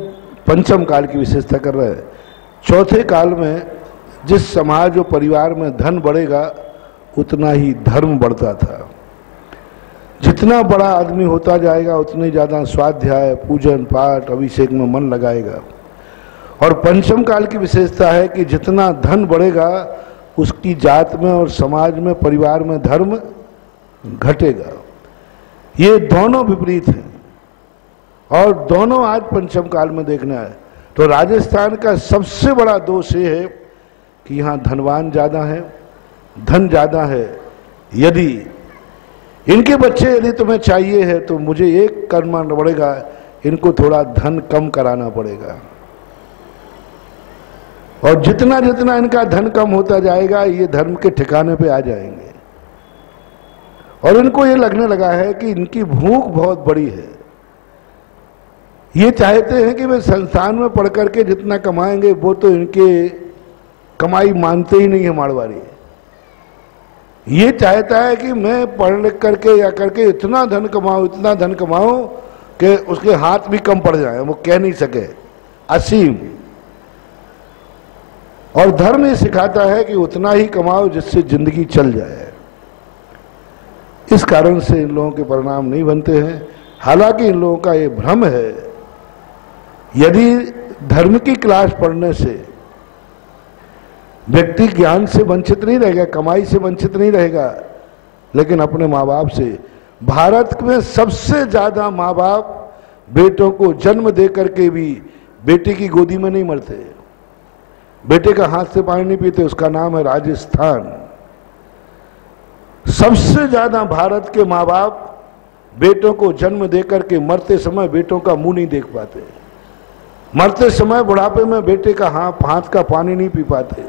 पंचम काल की विशेषता कर रहे हैं, चौथे काल में जिस समाज और परिवार में धन बढ़ेगा उतना ही धर्म बढ़ता था। जितना बड़ा आदमी होता जाएगा उतने ज्यादा स्वाध्याय, पूजन पाठ, अभिषेक में मन लगाएगा। और पंचम काल की विशेषता है कि जितना धन बढ़ेगा उसकी जात में और समाज में, परिवार में धर्म घटेगा। ये दोनों विपरीत हैं और दोनों आज पंचम काल में देखना है। तो राजस्थान का सबसे बड़ा दोष ये है कि यहाँ धनवान ज्यादा है, धन ज्यादा है। यदि इनके बच्चे यदि तुम्हें चाहिए है तो मुझे एक करना पड़ेगा, इनको थोड़ा धन कम कराना पड़ेगा। और जितना जितना इनका धन कम होता जाएगा ये धर्म के ठिकाने पे आ जाएंगे। और इनको ये लगने लगा है कि इनकी भूख बहुत बड़ी है। ये चाहते हैं कि वे संस्थान में पढ़ करके जितना कमाएंगे वो तो इनके कमाई मानते ही नहीं है मारवाड़ी। ये चाहता है कि मैं पढ़ लिख करके या करके इतना धन कमाऊं, इतना धन कमाऊं कि उसके हाथ भी कम पड़ जाए, वो कह नहीं सके, असीम। और धर्म ये सिखाता है कि उतना ही कमाओ जिससे जिंदगी चल जाए। इस कारण से इन लोगों के परिणाम नहीं बनते हैं। हालांकि इन लोगों का ये भ्रम है, यदि धर्म की क्लास पढ़ने से व्यक्ति ज्ञान से वंचित नहीं रहेगा, कमाई से वंचित नहीं रहेगा, लेकिन अपने माँ बाप से। भारत में सबसे ज्यादा माँ बाप बेटों को जन्म दे करके भी बेटी की गोदी में नहीं मरते, बेटे का हाथ से पानी नहीं पीते। उसका नाम है राजस्थान। सबसे ज्यादा भारत के माँ बाप बेटों को जन्म देकर के मरते समय बेटों का मुंह नहीं देख पाते, मरते समय बुढ़ापे में बेटे का हाथ का पानी नहीं पी पाते,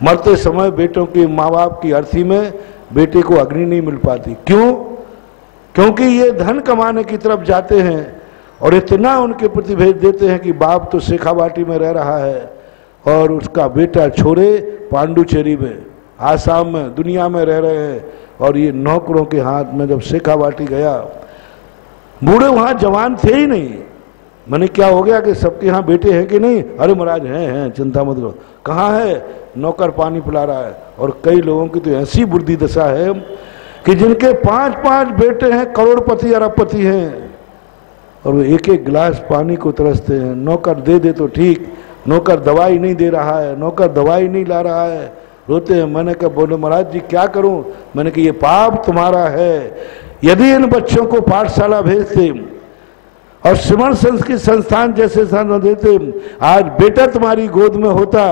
मरते समय बेटों के माँ बाप की अर्थी में बेटे को अग्नि नहीं मिल पाती। क्यों? क्योंकि ये धन कमाने की तरफ जाते हैं और इतना उनके प्रति भेज देते हैं कि बाप तो शेखावाटी में रह रहा है और उसका बेटा छोरे पांडुचेरी में, आसाम में, दुनिया में रह रहे हैं। और ये नौकरों के हाथ में जब शेखावाटी गया, बूढ़े वहां जवान थे ही नहीं। मैंने क्या हो गया कि सबके यहाँ बेटे हैं कि नहीं? अरे महाराज हैं, चिंता मत करो। कहाँ है? नौकर पानी पिला रहा है। और कई लोगों की तो ऐसी बुद्धि दशा है कि जिनके 5-5 बेटे हैं, करोड़पति अरबपति हैं, और वो एक एक गिलास पानी को तरसते हैं। नौकर दे दे तो ठीक, नौकर दवाई नहीं दे रहा है, नौकर दवाई नहीं ला रहा है, रोते हैं। मैंने कहा, बोले महाराज जी क्या करूं? मैंने कहा ये पाप तुम्हारा है। यदि इन बच्चों को पाठशाला भेजते और श्रमण संस्कृत संस्थान जैसे स्थान देते, आज बेटा तुम्हारी गोद में होता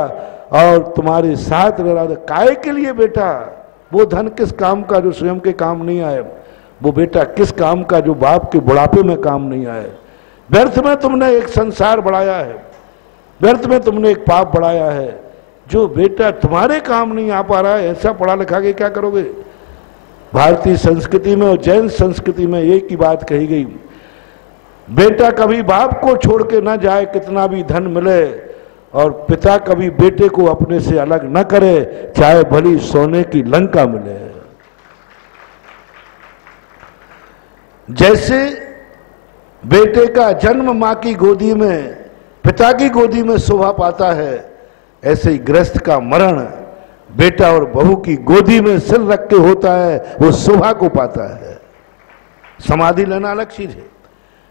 और तुम्हारे साथ रह रहा था। काय के लिए बेटा? वो धन किस काम का जो स्वयं के काम नहीं आए? वो बेटा किस काम का जो बाप के बुढ़ापे में काम नहीं आए? व्यर्थ में तुमने एक संसार बढ़ाया है, व्यर्थ में तुमने एक पाप बढ़ाया है। जो बेटा तुम्हारे काम नहीं आ पा रहा है, ऐसा पढ़ा लिखा के क्या करोगे? भारतीय संस्कृति में और जैन संस्कृति में एक ही बात कही गई, बेटा कभी बाप को छोड़ के न जाए कितना भी धन मिले, और पिता कभी बेटे को अपने से अलग न करे चाहे भली सोने की लंका मिले। जैसे बेटे का जन्म मां की गोदी में, पिता की गोदी में शोभा पाता है, ऐसे ही गृहस्थ का मरण बेटा और बहू की गोदी में सिर रख के होता है, वो शोभा को पाता है। समाधि लेना अलग चीज है,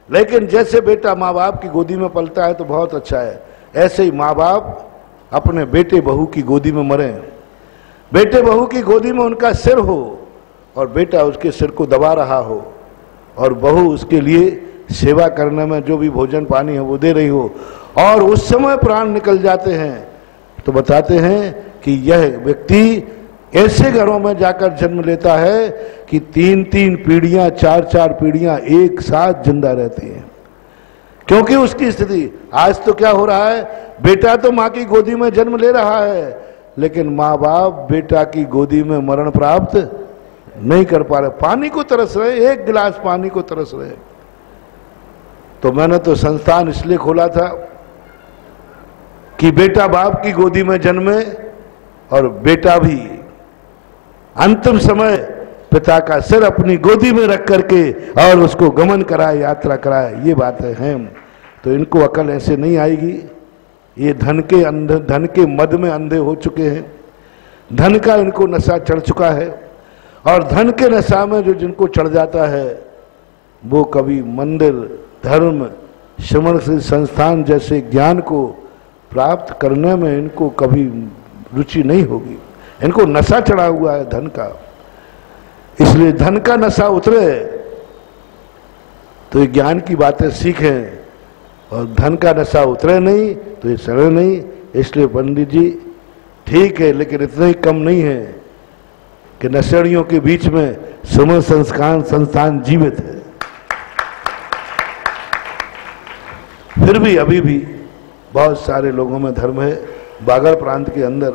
लेकिन जैसे बेटा माँ बाप की गोदी में पलता है तो बहुत अच्छा है, ऐसे ही माँ बाप अपने बेटे बहू की गोदी में मरे, बेटे बहू की गोदी में उनका सिर हो और बेटा उसके सिर को दबा रहा हो, और बहू उसके लिए सेवा करने में जो भी भोजन पानी है वो दे रही हो, और उस समय प्राण निकल जाते हैं तो बताते हैं कि यह व्यक्ति ऐसे घरों में जाकर जन्म लेता है कि 3-3 पीढ़ियां, 4-4 पीढ़ियां एक साथ जिंदा रहती हैं। क्योंकि उसकी स्थिति, आज तो क्या हो रहा है, बेटा तो मां की गोदी में जन्म ले रहा है, लेकिन माँ बाप बेटा की गोदी में मरण प्राप्त नहीं कर पा रहे, पानी को तरस रहे, एक गिलास पानी को तरस रहे। तो मैंने तो संस्थान इसलिए खोला था कि बेटा बाप की गोदी में जन्मे और बेटा भी अंतिम समय पिता का सिर अपनी गोदी में रख करके और उसको गमन कराए, यात्रा कराए। ये बातें हैं। तो इनको अकल ऐसे नहीं आएगी। ये धन के मद में अंधे हो चुके हैं। धन का इनको नशा चढ़ चुका है और धन के नशा में जो जिनको चढ़ जाता है वो कभी मंदिर, धर्म, श्रमण संस्थान जैसे ज्ञान को प्राप्त करने में इनको कभी रुचि नहीं होगी। इनको नशा चढ़ा हुआ है धन का। इसलिए धन का नशा उतरे तो ये ज्ञान की बातें सीखें, और धन का नशा उतरे नहीं तो ये सड़े नहीं। इसलिए पंडित जी ठीक है, लेकिन इतना ही कम नहीं है कि नशेड़ियों के बीच में श्रमण संस्थान जीवित है। फिर भी अभी भी बहुत सारे लोगों में धर्म है। बागड़ प्रांत के अंदर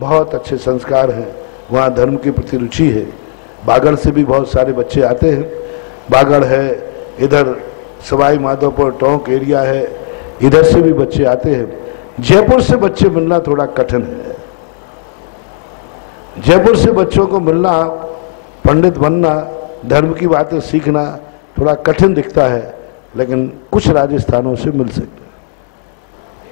बहुत अच्छे संस्कार हैं, वहाँ धर्म के प्रति रुचि है। बागड़ से भी बहुत सारे बच्चे आते हैं। बागड़ है, इधर सवाई माधोपुर टोंक एरिया है, इधर से भी बच्चे आते हैं। जयपुर से बच्चे मिलना थोड़ा कठिन है। जयपुर से बच्चों को मिलना, पंडित बनना, धर्म की बातें सीखना थोड़ा कठिन दिखता है, लेकिन कुछ राजस्थानों से मिल सकते हैं।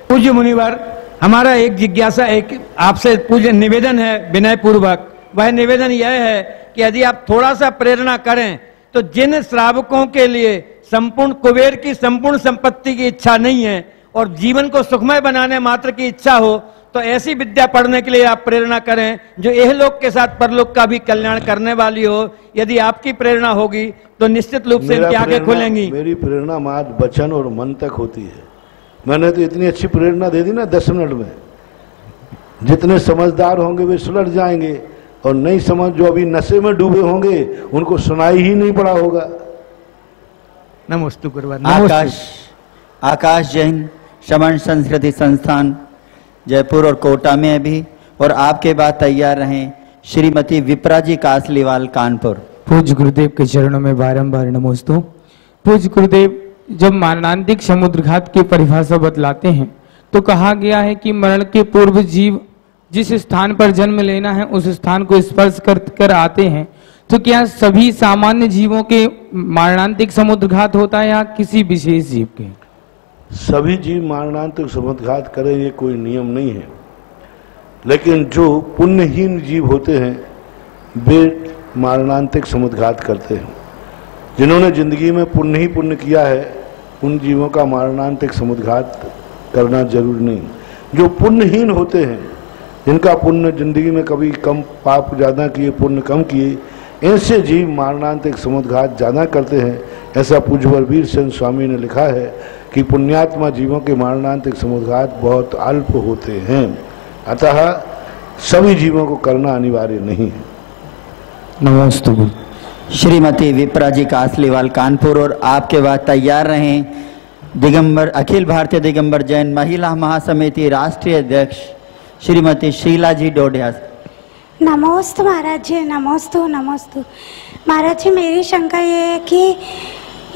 पूज्य मुनिवर, हमारा एक जिज्ञासा, एक आपसे पूज्य निवेदन है विनय पूर्वक। वह निवेदन यह है कि यदि आप थोड़ा सा प्रेरणा करें तो जिन श्रावकों के लिए संपूर्ण कुबेर की संपूर्ण संपत्ति की इच्छा नहीं है और जीवन को सुखमय बनाने मात्र की इच्छा हो, तो ऐसी विद्या पढ़ने के लिए आप प्रेरणा करें जो इहलोक के साथ परलोक का भी कल्याण करने वाली हो। यदि आपकी प्रेरणा होगी तो निश्चित रूप से इनकी आंखें खुलेंगी। मेरी प्रेरणा मात्र वचन और मन तक होती है। मैंने तो इतनी अच्छी प्रेरणा दे दी ना 10 मिनट में। जितने समझदार होंगे वे सुलझ जाएंगे, और नहीं समझ जो अभी नशे में डूबे होंगे उनको सुनाई ही नहीं पड़ा होगा। नमोस्तु गुरुवर। आकाश जैन श्रमण संस्कृति संस्थान जयपुर और कोटा में भी, और आपके बाद तैयार रहें श्रीमती विप्रा जी कासलीवाल कानपुर। पूज्य गुरुदेव के चरणों में बारंबार नमोस्तु। पूज्य गुरुदेव, जब मरणांतिक समुद्रघात की परिभाषा बतलाते हैं तो कहा गया है कि मरण के पूर्व जीव जिस स्थान पर जन्म लेना है उस स्थान को स्पर्श कर आते हैं। तो क्या सभी सामान्य जीवों के मरणांतिक समुद्रघात होता है या किसी विशेष जीव के? सभी जीव मरणांतिक समुद्रघात करें ये कोई नियम नहीं है, लेकिन जो पुण्यहीन जीव होते हैं वे मरणांतिक समुद्रघात करते हैं। जिन्होंने जिंदगी में पुण्य ही पुण्य किया है उन जीवों का मरणांतिक समुद्रघात करना जरूरी नहीं। जो पुण्यहीन होते हैं, जिनका पुण्य जिंदगी में कभी कम, पाप ज़्यादा किए पुण्य कम किए, ऐसे जीव मरणांतिक समुद्रघात ज़्यादा करते हैं। ऐसा पूज्यवर वीर चंद स्वामी ने लिखा है कि पुण्यात्मा जीवों के मरणांतिक समुद्रघात बहुत अल्प होते हैं, अतः सभी जीवों को करना अनिवार्य नहीं है। नमस्ते। श्रीमती विप्रा जी कासलीवाल कानपुर, और आपके बाद तैयार रहें दिगंबर अखिल भारतीय दिगंबर जैन महिला महासमिति राष्ट्रीय अध्यक्ष श्रीमती शीला जी डोडिया। नमोस्तु महाराज जी, नमोस्तु नमोस्तु। महाराज जी, मेरी शंका ये है कि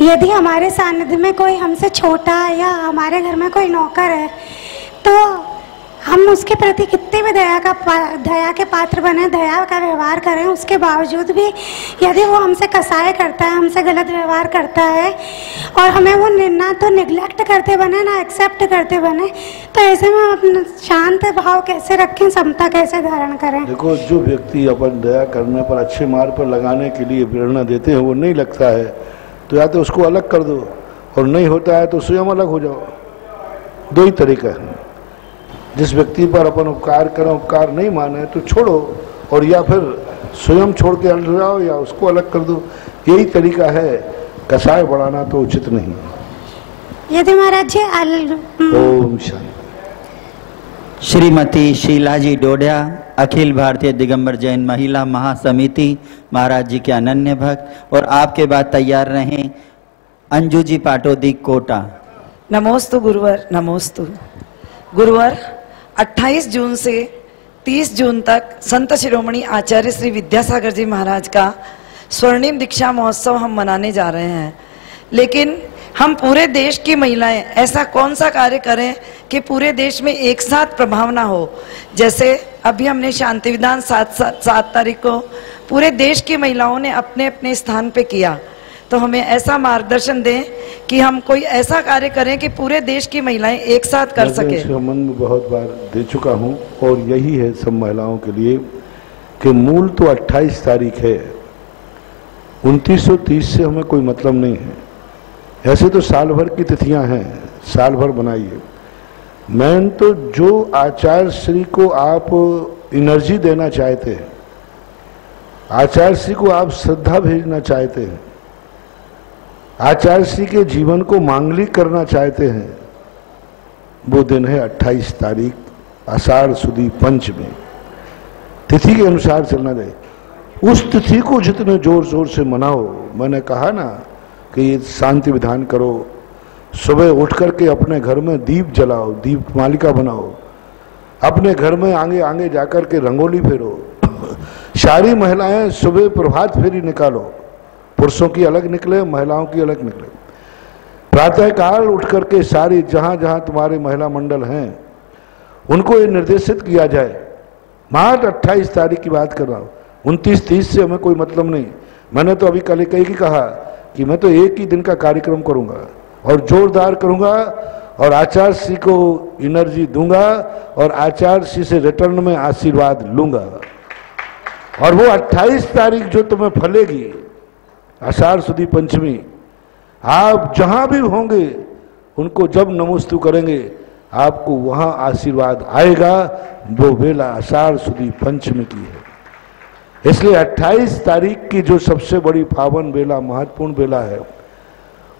यदि हमारे सानिध्य में कोई हमसे छोटा या हमारे घर में कोई नौकर है तो हम उसके प्रति कितने भी दया के पात्र बने, दया का व्यवहार करें, उसके बावजूद भी यदि वो हमसे कसाई करता है, हमसे गलत व्यवहार करता है और हमें वो ना तो निगलेक्ट करते बने ना एक्सेप्ट करते बने, तो ऐसे में हम अपना शांत भाव कैसे रखें, समता कैसे धारण करें? देखो, जो व्यक्ति अपन दया करने पर, अच्छे मार्ग पर लगाने के लिए प्रेरणा देते हैं, वो नहीं लगता है तो या तो उसको अलग कर दो, और नहीं होता है तो स्वयं अलग हो जाओ। दो ही तरीका है। जिस व्यक्ति पर अपन उपकार करें, उपकार नहीं माने तो छोड़ो, और या फिर स्वयं छोड़ के अलग जाओ या उसको अलग कर दो। यही तरीका है, कसाय बढ़ाना तो उचित नहीं। यदि महाराज जी ओम शांति। श्रीमती शीला जी डोडिया अखिल भारतीय दिगंबर जैन महिला महासमिति महाराज जी के अनन्य भक्त। और आपके बाद तैयार रहें अंजू जी पाटोदी कोटा। नमोस्तु गुरुवर, नमोस्तु गुरुवर। 28 जून से 30 जून तक संत शिरोमणि आचार्य श्री विद्यासागर जी महाराज का स्वर्णिम दीक्षा महोत्सव हम मनाने जा रहे हैं, लेकिन हम पूरे देश की महिलाएं ऐसा कौन सा कार्य करें कि पूरे देश में एक साथ प्रभावना हो। जैसे अभी हमने शांति विधान 7 तारीख को पूरे देश की महिलाओं ने अपने अपने स्थान पे किया, तो हमें ऐसा मार्गदर्शन दें कि हम कोई ऐसा कार्य करें कि पूरे देश की महिलाएं एक साथ कर सके। संबंध में बहुत बार दे चुका हूं और यही है सब महिलाओं के लिए कि मूल तो 28 तारीख है, 2930 से हमें कोई मतलब नहीं है। ऐसे तो साल भर की तिथियां हैं, साल भर बनाइए। मैं तो जो आचार्य श्री को आप एनर्जी देना चाहते हैं, आचार्य श्री को आप श्रद्धा भेजना चाहते हैं, आचार्य श्री के जीवन को मांगलिक करना चाहते हैं, वो दिन है 28 तारीख आषाढ़ सुदी पंचमी। तिथि के अनुसार चलना चाहिए। उस तिथि को जितने जोर शोर से मनाओ, मैंने कहा ना कि ये शांति विधान करो, सुबह उठ करके अपने घर में दीप जलाओ, दीप मालिका बनाओ, अपने घर में आगे आगे जाकर के रंगोली फेरो। सारी महिलाएं सुबह प्रभात फेरी निकालो, पुरुषों की अलग निकले, महिलाओं की अलग निकले। प्रातःकाल उठ करके सारी जहां जहां तुम्हारे महिला मंडल हैं उनको ये निर्देशित किया जाए। मार्च 28 तारीख की बात कर रहा हूँ, 29-30 से हमें कोई मतलब नहीं। मैंने तो अभी कल कई की कहा कि मैं तो एक ही दिन का कार्यक्रम करूंगा और जोरदार करूंगा और आचार्य श्री को एनर्जी दूंगा और आचार्य श्री से रिटर्न में आशीर्वाद लूंगा। और वो 28 तारीख जो तुम्हें फलेगी, आषाढ़ सुदी पंचमी, आप जहां भी होंगे उनको जब नमोस्तु करेंगे आपको वहां आशीर्वाद आएगा। वो वेला आषाढ़ सुदी पंचमी की है। इसलिए 28 तारीख की जो सबसे बड़ी पावन बेला, महत्वपूर्ण बेला है,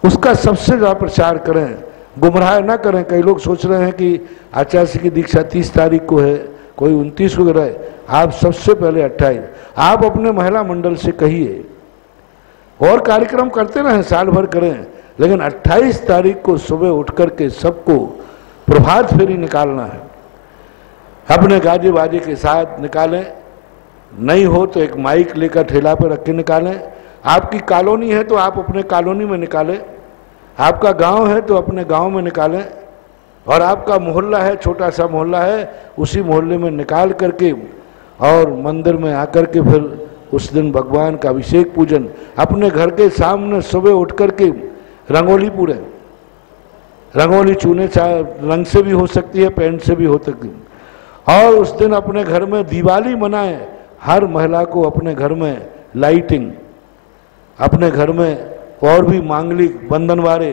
उसका सबसे ज्यादा प्रचार करें, गुमराह ना करें। कई लोग सोच रहे हैं कि आचार्य की दीक्षा 30 तारीख को है, कोई 29 को रहे। आप सबसे पहले 28 आप अपने महिला मंडल से कहिए, और कार्यक्रम करते रहें, साल भर करें, लेकिन 28 तारीख को सुबह उठ करके सबको प्रभात फेरी निकालना है। अपने गाजे बाजे के साथ निकालें, नहीं हो तो एक माइक लेकर ठेला पर रख के निकालें। आपकी कॉलोनी है तो आप अपने कॉलोनी में निकालें, आपका गांव है तो अपने गांव में निकालें, और आपका मोहल्ला है, छोटा सा मोहल्ला है, उसी मोहल्ले में निकाल करके और मंदिर में आकर के फिर उस दिन भगवान का अभिषेक पूजन। अपने घर के सामने सुबह उठ करके रंगोली पूरे, रंगोली चूने चाहे रंग से भी हो सकती है, पेंट से भी हो सकती है। और उस दिन अपने घर में दिवाली मनाएं। हर महिला को अपने घर में लाइटिंग, अपने घर में और भी मांगलिक बंधनवारे,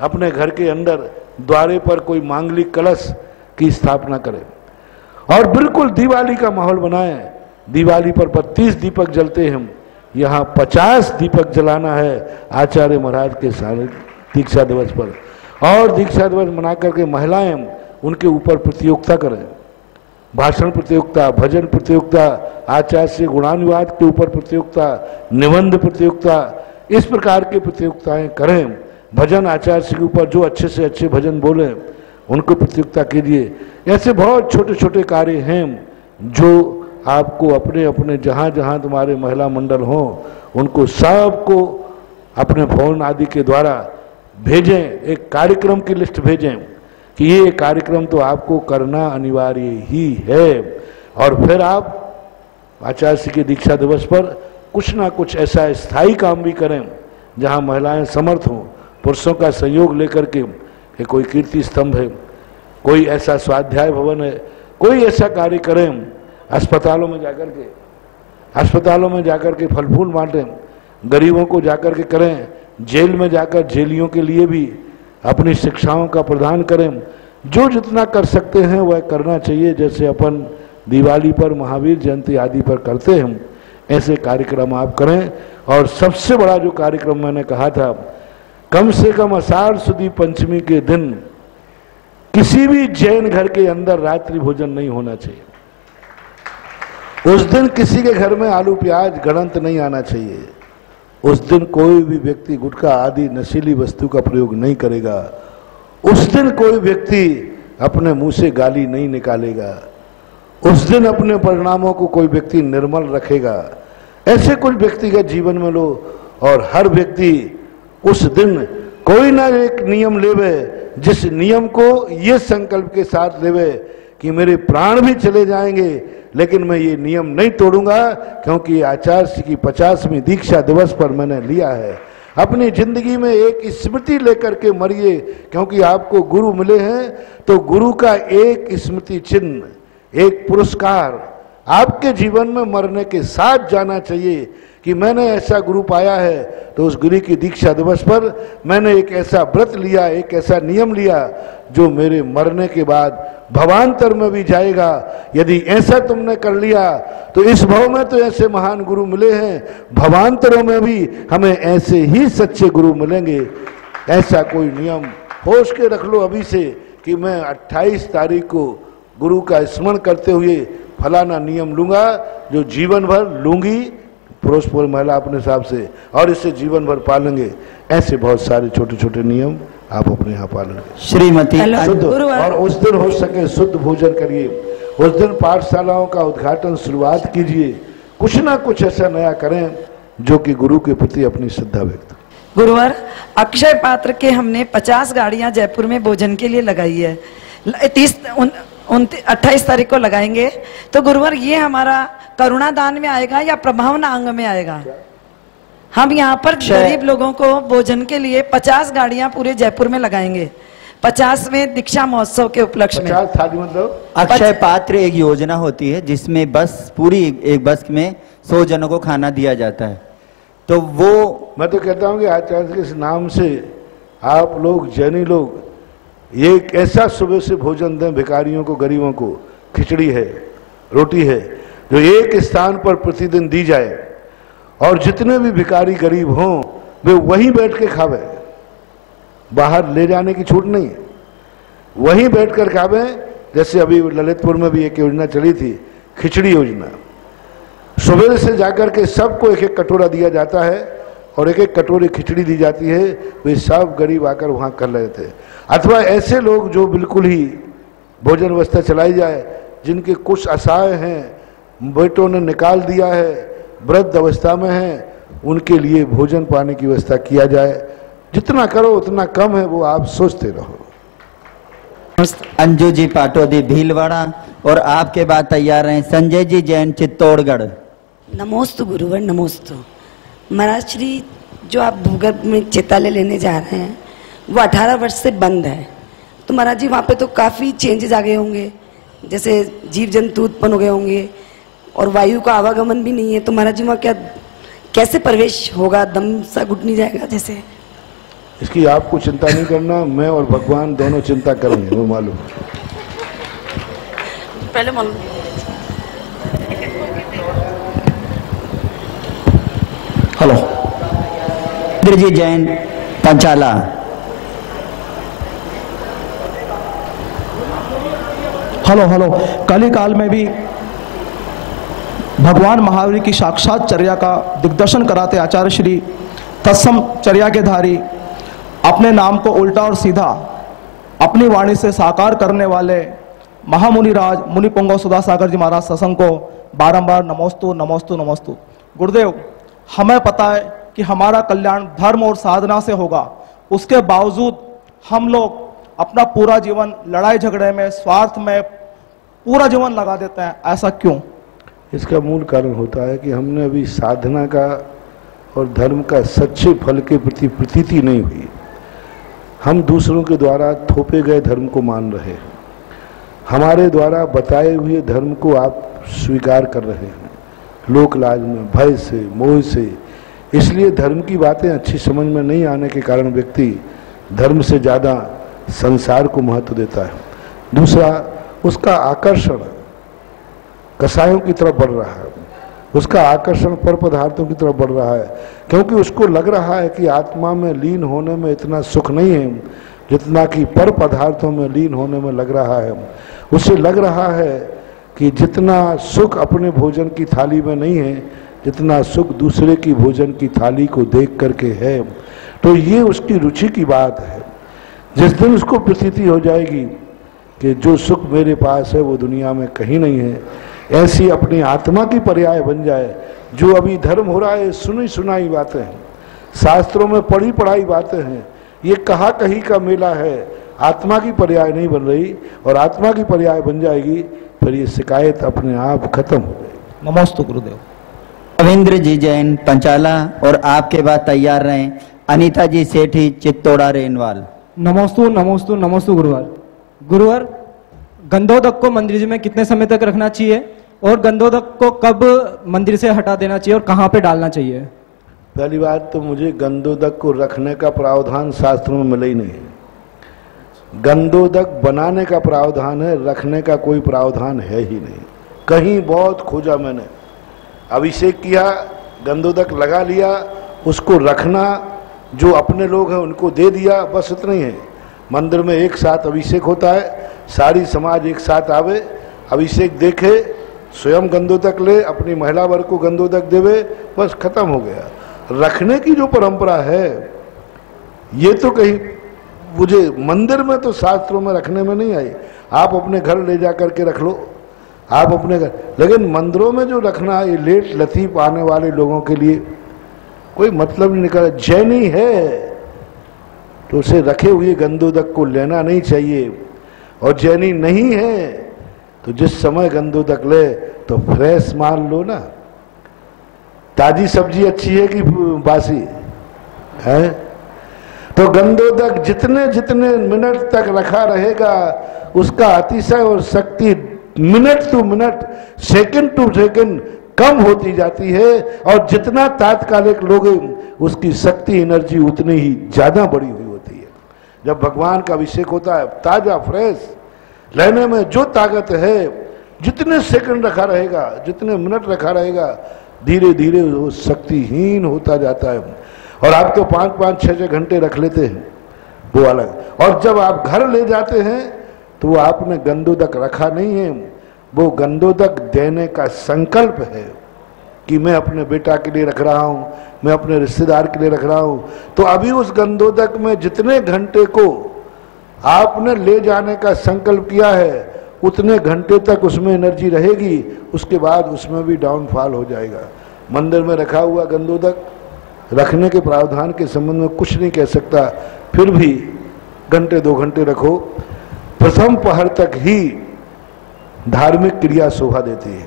अपने घर के अंदर द्वारे पर कोई मांगलिक कलश की स्थापना करें और बिल्कुल दिवाली का माहौल बनाएं। दिवाली पर 32 दीपक जलते हैं, यहाँ 50 दीपक जलाना है आचार्य महाराज के सारे दीक्षा दिवस पर। और दीक्षा दिवस मना करके महिलाएं उनके ऊपर प्रतियोगिता करें, भाषण प्रतियोगिता, भजन प्रतियोगिता, आचार्य से गुणानुवाद के ऊपर प्रतियोगिता, निबंध प्रतियोगिता, इस प्रकार की प्रतियोगिताएं करें। भजन आचार्य के ऊपर जो अच्छे से अच्छे भजन बोले उनको प्रतियोगिता कीजिए। ऐसे बहुत छोटे छोटे कार्य हैं जो आपको अपने अपने जहाँ जहाँ तुम्हारे महिला मंडल हों उनको सबको अपने फोन आदि के द्वारा भेजें, एक कार्यक्रम की लिस्ट भेजें कि ये कार्यक्रम तो आपको करना अनिवार्य ही है। और फिर आप आचार्य की दीक्षा दिवस पर कुछ ना कुछ ऐसा स्थायी काम भी करें जहाँ महिलाएं समर्थ हों, पुरुषों का सहयोग लेकर के, कि कोई कीर्ति स्तंभ है, कोई ऐसा स्वाध्याय भवन है, कोई ऐसा कार्य करें। अस्पतालों में जाकर के फल फूल बांटें, गरीबों को जाकर के करें, जेल में जाकर जेलियों के लिए भी अपनी शिक्षाओं का प्रदान करें। जो जितना कर सकते हैं वह करना चाहिए। जैसे अपन दिवाली पर, महावीर जयंती आदि पर करते हैं, ऐसे कार्यक्रम आप करें। और सबसे बड़ा जो कार्यक्रम मैंने कहा था, कम से कम आषाढ़ सुदी पंचमी के दिन किसी भी जैन घर के अंदर रात्रि भोजन नहीं होना चाहिए। उस दिन किसी के घर में आलू प्याज गणंत नहीं आना चाहिए। उस दिन कोई भी व्यक्ति गुटखा आदि नशीली वस्तु का प्रयोग नहीं करेगा। उस दिन कोई व्यक्ति अपने मुंह से गाली नहीं निकालेगा। उस दिन अपने परिणामों को कोई व्यक्ति निर्मल रखेगा। ऐसे कुछ व्यक्तिगत जीवन में लो और हर व्यक्ति उस दिन कोई ना एक नियम लेवे, जिस नियम को ये संकल्प के साथ लेवे कि मेरे प्राण भी चले जाएंगे लेकिन मैं ये नियम नहीं तोड़ूंगा, क्योंकि आचार्य श्री की 50वीं दीक्षा दिवस पर मैंने लिया है। अपनी जिंदगी में एक स्मृति लेकर के मरिए, क्योंकि आपको गुरु मिले हैं तो गुरु का एक स्मृति चिन्ह, एक पुरस्कार आपके जीवन में मरने के साथ जाना चाहिए कि मैंने ऐसा गुरु पाया है। तो उस गुरु की दीक्षा दिवस पर मैंने एक ऐसा व्रत लिया, एक ऐसा नियम लिया जो मेरे मरने के बाद भवांतर में भी जाएगा। यदि ऐसा तुमने कर लिया तो इस भव में तो ऐसे महान गुरु मिले हैं, भवांतरों में भी हमें ऐसे ही सच्चे गुरु मिलेंगे। ऐसा कोई नियम होश के रख लो अभी से कि मैं 28 तारीख को गुरु का स्मरण करते हुए फलाना नियम लूंगा, जो जीवन भर लूंगी, पुरुष और महिला अपने हिसाब से, और इसे जीवन भर पालेंगे। ऐसे बहुत सारे छोटे छोटे नियम आप अपने यहाँ पालेंगे। श्रीमती शुद्ध, और उस दिन हो सके शुद्ध भोजन करिए। उस दिन पाठशालाओं का उद्घाटन शुरुआत कीजिए। कुछ ना कुछ ऐसा नया करें जो कि गुरु के प्रति अपनी श्रद्धा व्यक्त। गुरुवर, अक्षय पात्र के हमने 50 गाड़ियां जयपुर में भोजन के लिए लगाई है। 28 तारीख को लगाएंगे। तो गुरुवर, ये हमारा करुणा दान में आएगा या प्रभावना अंग में आएगा? हम यहाँ पर गरीब लोगों को भोजन के लिए 50 गाड़ियां पूरे जयपुर में लगाएंगे 50वें दीक्षा महोत्सव के उपलक्ष्य में। 50 थाली मतलब अक्षय पात्र एक योजना होती है जिसमें बस पूरी एक बस में 100 जनों को खाना दिया जाता है। तो वो मैं तो कहता हूँ कि आचार्य के इस नाम से आप लोग जैनी लोग एक ऐसा सुबह से भोजन दें भिखारियों को, गरीबों को। खिचड़ी है, रोटी है, जो एक स्थान पर प्रतिदिन दी जाए और जितने भी भिखारी गरीब हों वे वहीं बैठ के खावे। बाहर ले जाने की छूट नहीं है, वहीं बैठकर खावे। जैसे अभी ललितपुर में भी एक योजना चली थी, खिचड़ी योजना। सुबह से जाकर के सबको एक एक कटोरा दिया जाता है और एक एक कटोरी खिचड़ी दी जाती है। वे सब गरीब आकर वहाँ कर रहे थे। अथवा ऐसे लोग जो बिल्कुल ही भोजन व्यवस्था चलाई जाए, जिनके कुछ असहाय हैं, बेटों ने निकाल दिया है, वृद्ध अवस्था में हैं, उनके लिए भोजन पाने की व्यवस्था किया जाए। जितना करो उतना कम है, वो आप सोचते रहो। अंजू जी पाटोदी भीलवाड़ा, और आपके बाद तैयार हैं संजय जी जैन चित्तौड़गढ़। नमोस्तु गुरुवर, नमोस्तु। महाराज श्री, जो आप भूगर्भ में चिताले लेने जा रहे हैं वो 18 वर्ष से बंद है। तो महाराज जी वहाँ पे तो काफ़ी चेंजेस आ गए होंगे, जैसे जीव जंतु उत्पन्न हो गए होंगे और वायु का आवागमन भी नहीं है। तो महाराज जी वहाँ क्या कैसे प्रवेश होगा? दम सा घुट नहीं जाएगा जैसे? इसकी आपको चिंता नहीं करना, मैं और भगवान दोनों चिंता करेंगे, वो मालूम। पहले मालूम। हेलो जी जैन पंचाला। Hello hello. कली काल में भी भगवान महावीर की साक्षात चर्या का दिग्दर्शन कराते आचार्य श्री तत्सम चर्या के धारी, अपने नाम को उल्टा और सीधा अपनी वाणी से साकार करने वाले महामुनि राज मुनि पुंगव सुधासागर जी महाराज सत्संग को बारंबार नमोस्तु नमोस्तु नमोस्तु। गुरुदेव, हमें पता है कि हमारा कल्याण धर्म और साधना से होगा, उसके बावजूद हम लोग अपना पूरा जीवन लड़ाई झगड़े में, स्वार्थ में पूरा जीवन लगा देते हैं। ऐसा क्यों? इसका मूल कारण होता है कि हमने अभी साधना का और धर्म का सच्चे फल के प्रति प्रतीति नहीं हुई। हम दूसरों के द्वारा थोपे गए धर्म को मान रहे हैं, हमारे द्वारा बताए हुए धर्म को आप स्वीकार कर रहे हैं, लोक लाज में, भय से, मोह से। इसलिए धर्म की बातें अच्छी समझ में नहीं आने के कारण व्यक्ति धर्म से ज़्यादा संसार को महत्व देता है। दूसरा, उसका आकर्षण कसायों की तरफ बढ़ रहा है, उसका आकर्षण पर पदार्थों की तरफ बढ़ रहा है, क्योंकि उसको लग रहा है कि आत्मा में लीन होने में इतना सुख नहीं है जितना कि पर पदार्थों में लीन होने में लग रहा है। उसे लग रहा है कि जितना सुख अपने भोजन की थाली में नहीं है, जितना सुख दूसरे की भोजन की थाली को देख करके है। तो ये उसकी रुचि की बात है। जिस दिन उसको प्रतीति हो जाएगी कि जो सुख मेरे पास है वो दुनिया में कहीं नहीं है, ऐसी अपनी आत्मा की पर्याय बन जाए। जो अभी धर्म हो रहा है सुनी सुनाई बातें हैं, शास्त्रों में पढ़ी पढ़ाई बातें हैं, ये कहा कहीं का मेला है, आत्मा की पर्याय नहीं बन रही। और आत्मा की पर्याय बन जाएगी फिर ये शिकायत अपने आप खत्म हो जाएगी। नमोस्तु गुरुदेव। रविंद्र जी जैन पंचाला और आपके बाद तैयार रहें अनीता जी सेठी चित्तौड़ा रेनवाल। नमोस्तु नमोस्तु नमोस्तु गुरुवार। गुरुवार, गंधोदक को मंदिर जी में कितने समय तक रखना चाहिए और गंधोदक को कब मंदिर से हटा देना चाहिए और कहाँ पे डालना चाहिए? पहली बात तो मुझे गंधोदक को रखने का प्रावधान शास्त्रों में मिला ही नहीं है। गंधोदक बनाने का प्रावधान है, रखने का कोई प्रावधान है ही नहीं। कहीं बहुत खोजा मैंने, अभिषेक किया, गंधोदक लगा लिया, उसको रखना, जो अपने लोग हैं उनको दे दिया, बस इतना ही है। मंदिर में एक साथ अभिषेक होता है, सारी समाज एक साथ आवे, अभिषेक देखे, स्वयं गंधोदक ले, अपनी महिला वर्ग को गंधोदक देवे, बस खत्म हो गया। रखने की जो परंपरा है ये तो कहीं मुझे मंदिर में तो शास्त्रों में रखने में नहीं आई। आप अपने घर ले जा करके रख लो, आप अपने घर, लेकिन मंदिरों में जो रखना ये लेट लतीफ आने वाले लोगों के लिए कोई मतलब नहीं निकला। जैनी है तो उसे रखे हुए गंधोदक को लेना नहीं चाहिए, और जैनी नहीं है तो जिस समय गंधोदक ले तो फ्रेश मान लो ना। ताजी सब्जी अच्छी है कि बासी है? तो गंधोदक जितने जितने मिनट तक रखा रहेगा उसका अतिशय और शक्ति minute to minute, second to second कम होती जाती है, और जितना तात्कालिक लोगे उसकी शक्ति एनर्जी उतनी ही ज्यादा बड़ी हुई होती है। जब भगवान का अभिषेक होता है ताजा फ्रेश लेने में जो ताकत है, जितने सेकंड रखा रहेगा, जितने मिनट रखा रहेगा, धीरे धीरे वो शक्तिहीन होता जाता है। और आप तो 5-5, 6-6 घंटे रख लेते हैं, वो अलग। और जब आप घर ले जाते हैं तो वो आपने गंधोदक रखा नहीं है, वो गंधोदक देने का संकल्प है कि मैं अपने बेटा के लिए रख रहा हूँ, मैं अपने रिश्तेदार के लिए रख रहा हूँ। तो अभी उस गंधोदक में जितने घंटे को आपने ले जाने का संकल्प किया है उतने घंटे तक उसमें एनर्जी रहेगी, उसके बाद उसमें भी डाउनफॉल हो जाएगा। मंदिर में रखा हुआ गंधोदक रखने के प्रावधान के संबंध में कुछ नहीं कह सकता, फिर भी घंटे 2 घंटे रखो। प्रथम पहर तक ही धार्मिक क्रिया शोभा देती है।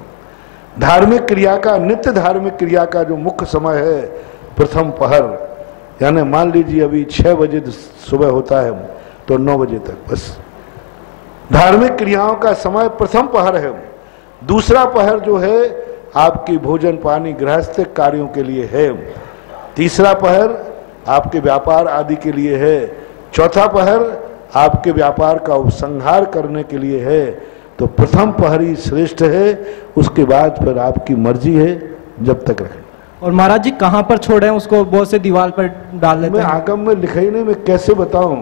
धार्मिक क्रिया का, नित्य धार्मिक क्रिया का जो मुख्य समय है प्रथम पहर, यानी मान लीजिए अभी 6 बजे सुबह होता है तो 9 बजे तक, बस धार्मिक क्रियाओं का समय प्रथम पहर है। दूसरा पहर जो है आपकी भोजन पानी गृहस्थिक कार्यों के लिए है। तीसरा पहर आपके व्यापार आदि के लिए है। चौथा पहर आपके व्यापार का उपसंहार करने के लिए है। तो प्रथम पहर ही श्रेष्ठ है, उसके बाद फिर आपकी मर्जी है जब तक रखें। और महाराज जी कहाँ पर छोड़े उसको? बहुत से दीवार पर डाल देते हैं। मैं आगम में लिखा ही नहीं, मैं कैसे बताऊं?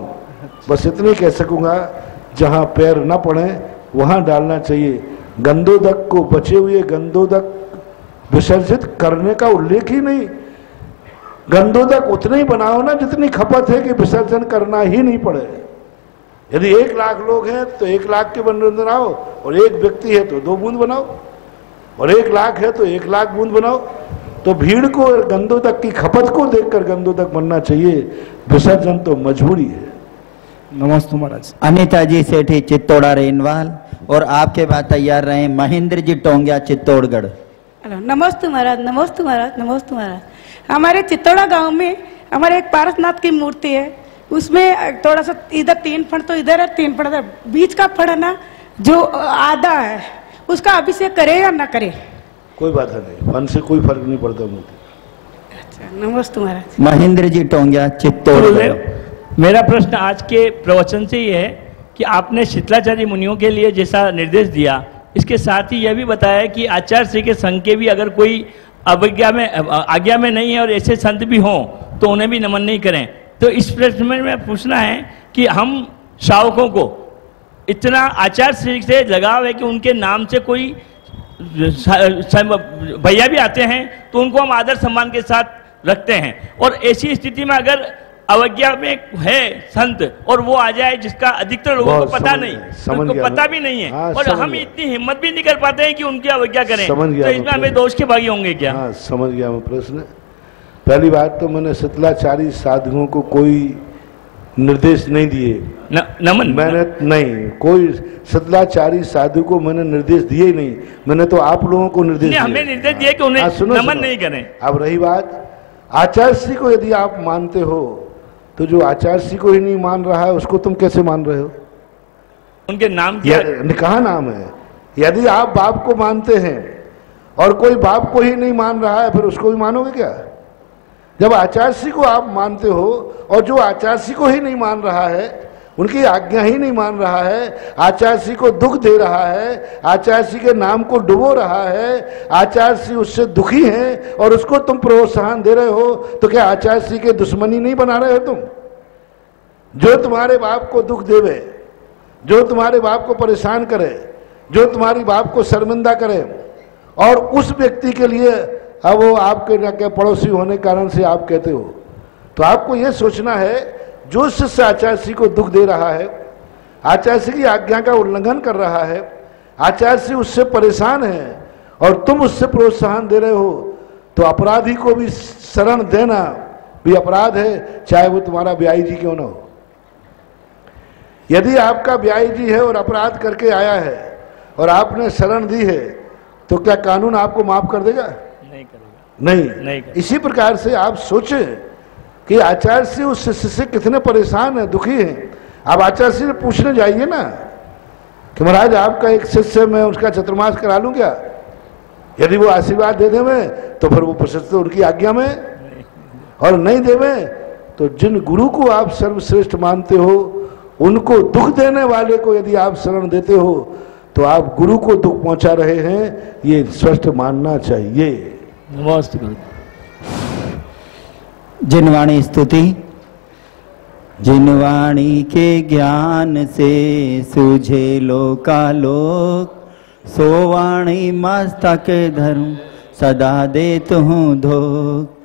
बस इतने कह सकूंगा, जहां पैर न पड़े वहां डालना चाहिए। गंधोदक को, बचे हुए गंधोदक विसर्जित करने का उल्लेख ही नहीं। गंधोदक उतने ही बनाओ ना जितनी खपत है कि विसर्जन करना ही नहीं पड़े। यदि 1 लाख लोग हैं तो 1 लाख के बूंद बनाओ, और 1 व्यक्ति है तो 2 बूंद बनाओ, और 1 लाख है तो 1 लाख बूंद बनाओ। तो भीड़ को और गंधोदक की खपत को देखकर गंधोदक बनना चाहिए, विसर्जन तो मजबूरी है। नमस्ते महाराज। अनीता जी सेठी चित्तौड़ा रेनवाल, और आपके बाद तैयार रहे महेंद्र जी टोंगिया चित्तौड़गढ़। नमस्ते महाराज, नमस्ते महाराज, नमस्ते महाराज। हमारे चित्तौड़ा गांव में हमारे एक पारसनाथ की मूर्ति है, उसमें थोड़ा सा इधर 3 फण तो इधर है, 3 फण इधर, बीच का फण है ना जो आधा है उसका अभिषेक करे या ना करे? कोई बात नहीं, फन से कोई फर्क नहीं पड़ता मूर्ति। अच्छा, नमस्ते महाराज। महेंद्र जी टोंगिया चित्तौड़गढ़। मेरा प्रश्न आज के प्रवचन से ये है कि आपने शीतलाचार्य मुनियों के लिए जैसा निर्देश दिया, इसके साथ ही यह भी बताया कि आचार्य श्री के संघ के भी अगर कोई आज्ञा में नहीं है और ऐसे संत भी हों तो उन्हें भी नमन नहीं करें। तो इस प्रश्न में पूछना है कि हम श्रावकों को इतना आचार्य श्री से लगाव है कि उनके नाम से कोई भैया भी आते हैं तो उनको हम आदर सम्मान के साथ रखते हैं। और ऐसी स्थिति में अगर अवज्ञा में है संत और वो आ जाए जिसका अधिकतर लोगों को पता नहीं, उनको पता भी नहीं है, और हम इतनी हिम्मत भी नहीं कर पाते हैं कि उनकी अवज्ञा करें, तो इसमें हमें दोष के भागी होंगे क्या? हाँ, समझ गया मैं प्रश्न। पहली बात तो मैंने सतलाचारी साधुओं को कोई निर्देश नहीं दिए। नमन मैंने नहीं, कोई सतलाचारी साधु को मैंने निर्देश दिए ही नहीं। मैंने तो आप लोगों को निर्देश दिया। हमें निर्देश दिए कि उन्हें नमन नहीं करें। अब रही बात आचार्य श्री को, यदि आप मानते हो तो जो आचार्य श्री को ही नहीं मान रहा है उसको तुम कैसे मान रहे हो? उनके नाम क्या कहा नाम है? यदि आप बाप को मानते हैं और कोई बाप को ही नहीं मान रहा है फिर उसको भी मानोगे क्या? जब आचार्य श्री को आप मानते हो और जो आचार्य श्री को ही नहीं मान रहा है, उनकी आज्ञा ही नहीं मान रहा है, आचार्य श्री को दुख दे रहा है, आचार्य श्री के नाम को डुबो रहा है, आचार्य श्री उससे दुखी हैं और उसको तुम प्रोत्साहन दे रहे हो, तो क्या आचार्य श्री के दुश्मनी नहीं बना रहे हो तुम? जो तुम्हारे बाप को दुख देवे, जो तुम्हारे बाप को परेशान करे, जो तुम्हारी बाप को शर्मिंदा करे, और उस व्यक्ति के लिए अब वो आपके पड़ोसी होने के कारण से आप कहते हो, तो आपको ये सोचना है जो शिष्य आचार्य श्री को दुख दे रहा है, आचार्य श्री की आज्ञा का उल्लंघन कर रहा है, आचार्य श्री उससे परेशान है और तुम उससे प्रोत्साहन दे रहे हो, तो अपराधी को भी शरण देना भी अपराध है, चाहे वो तुम्हारा ब्याई जी क्यों ना हो। यदि आपका ब्याई जी है और अपराध करके आया है और आपने शरण दी है, तो क्या कानून आपको माफ कर देगा? नहीं करेगा। नहीं। इसी प्रकार से आप सोचें कि आचार्य श्री उस शिष्य से कितने परेशान है, दुखी हैं। आप आचार्य श्री से पूछने जाइए ना कि महाराज आपका एक शिष्य मैं उसका चतुर्मास करा लूं क्या? यदि वो आशीर्वाद दे देवे तो फिर वो प्रशस्त उनकी आज्ञा में, और नहीं देवे तो जिन गुरु को आप सर्वश्रेष्ठ मानते हो उनको दुख देने वाले को यदि आप शरण देते हो तो आप गुरु को दुख पहुंचा रहे हैं, ये स्पष्ट मानना चाहिए। नमस्ते। जिनवाणी स्तुति। जिनवाणी के ज्ञान से सूझे लोकालोक, सोवाणी मस्तक धर्म सदा देत हूँ धोख।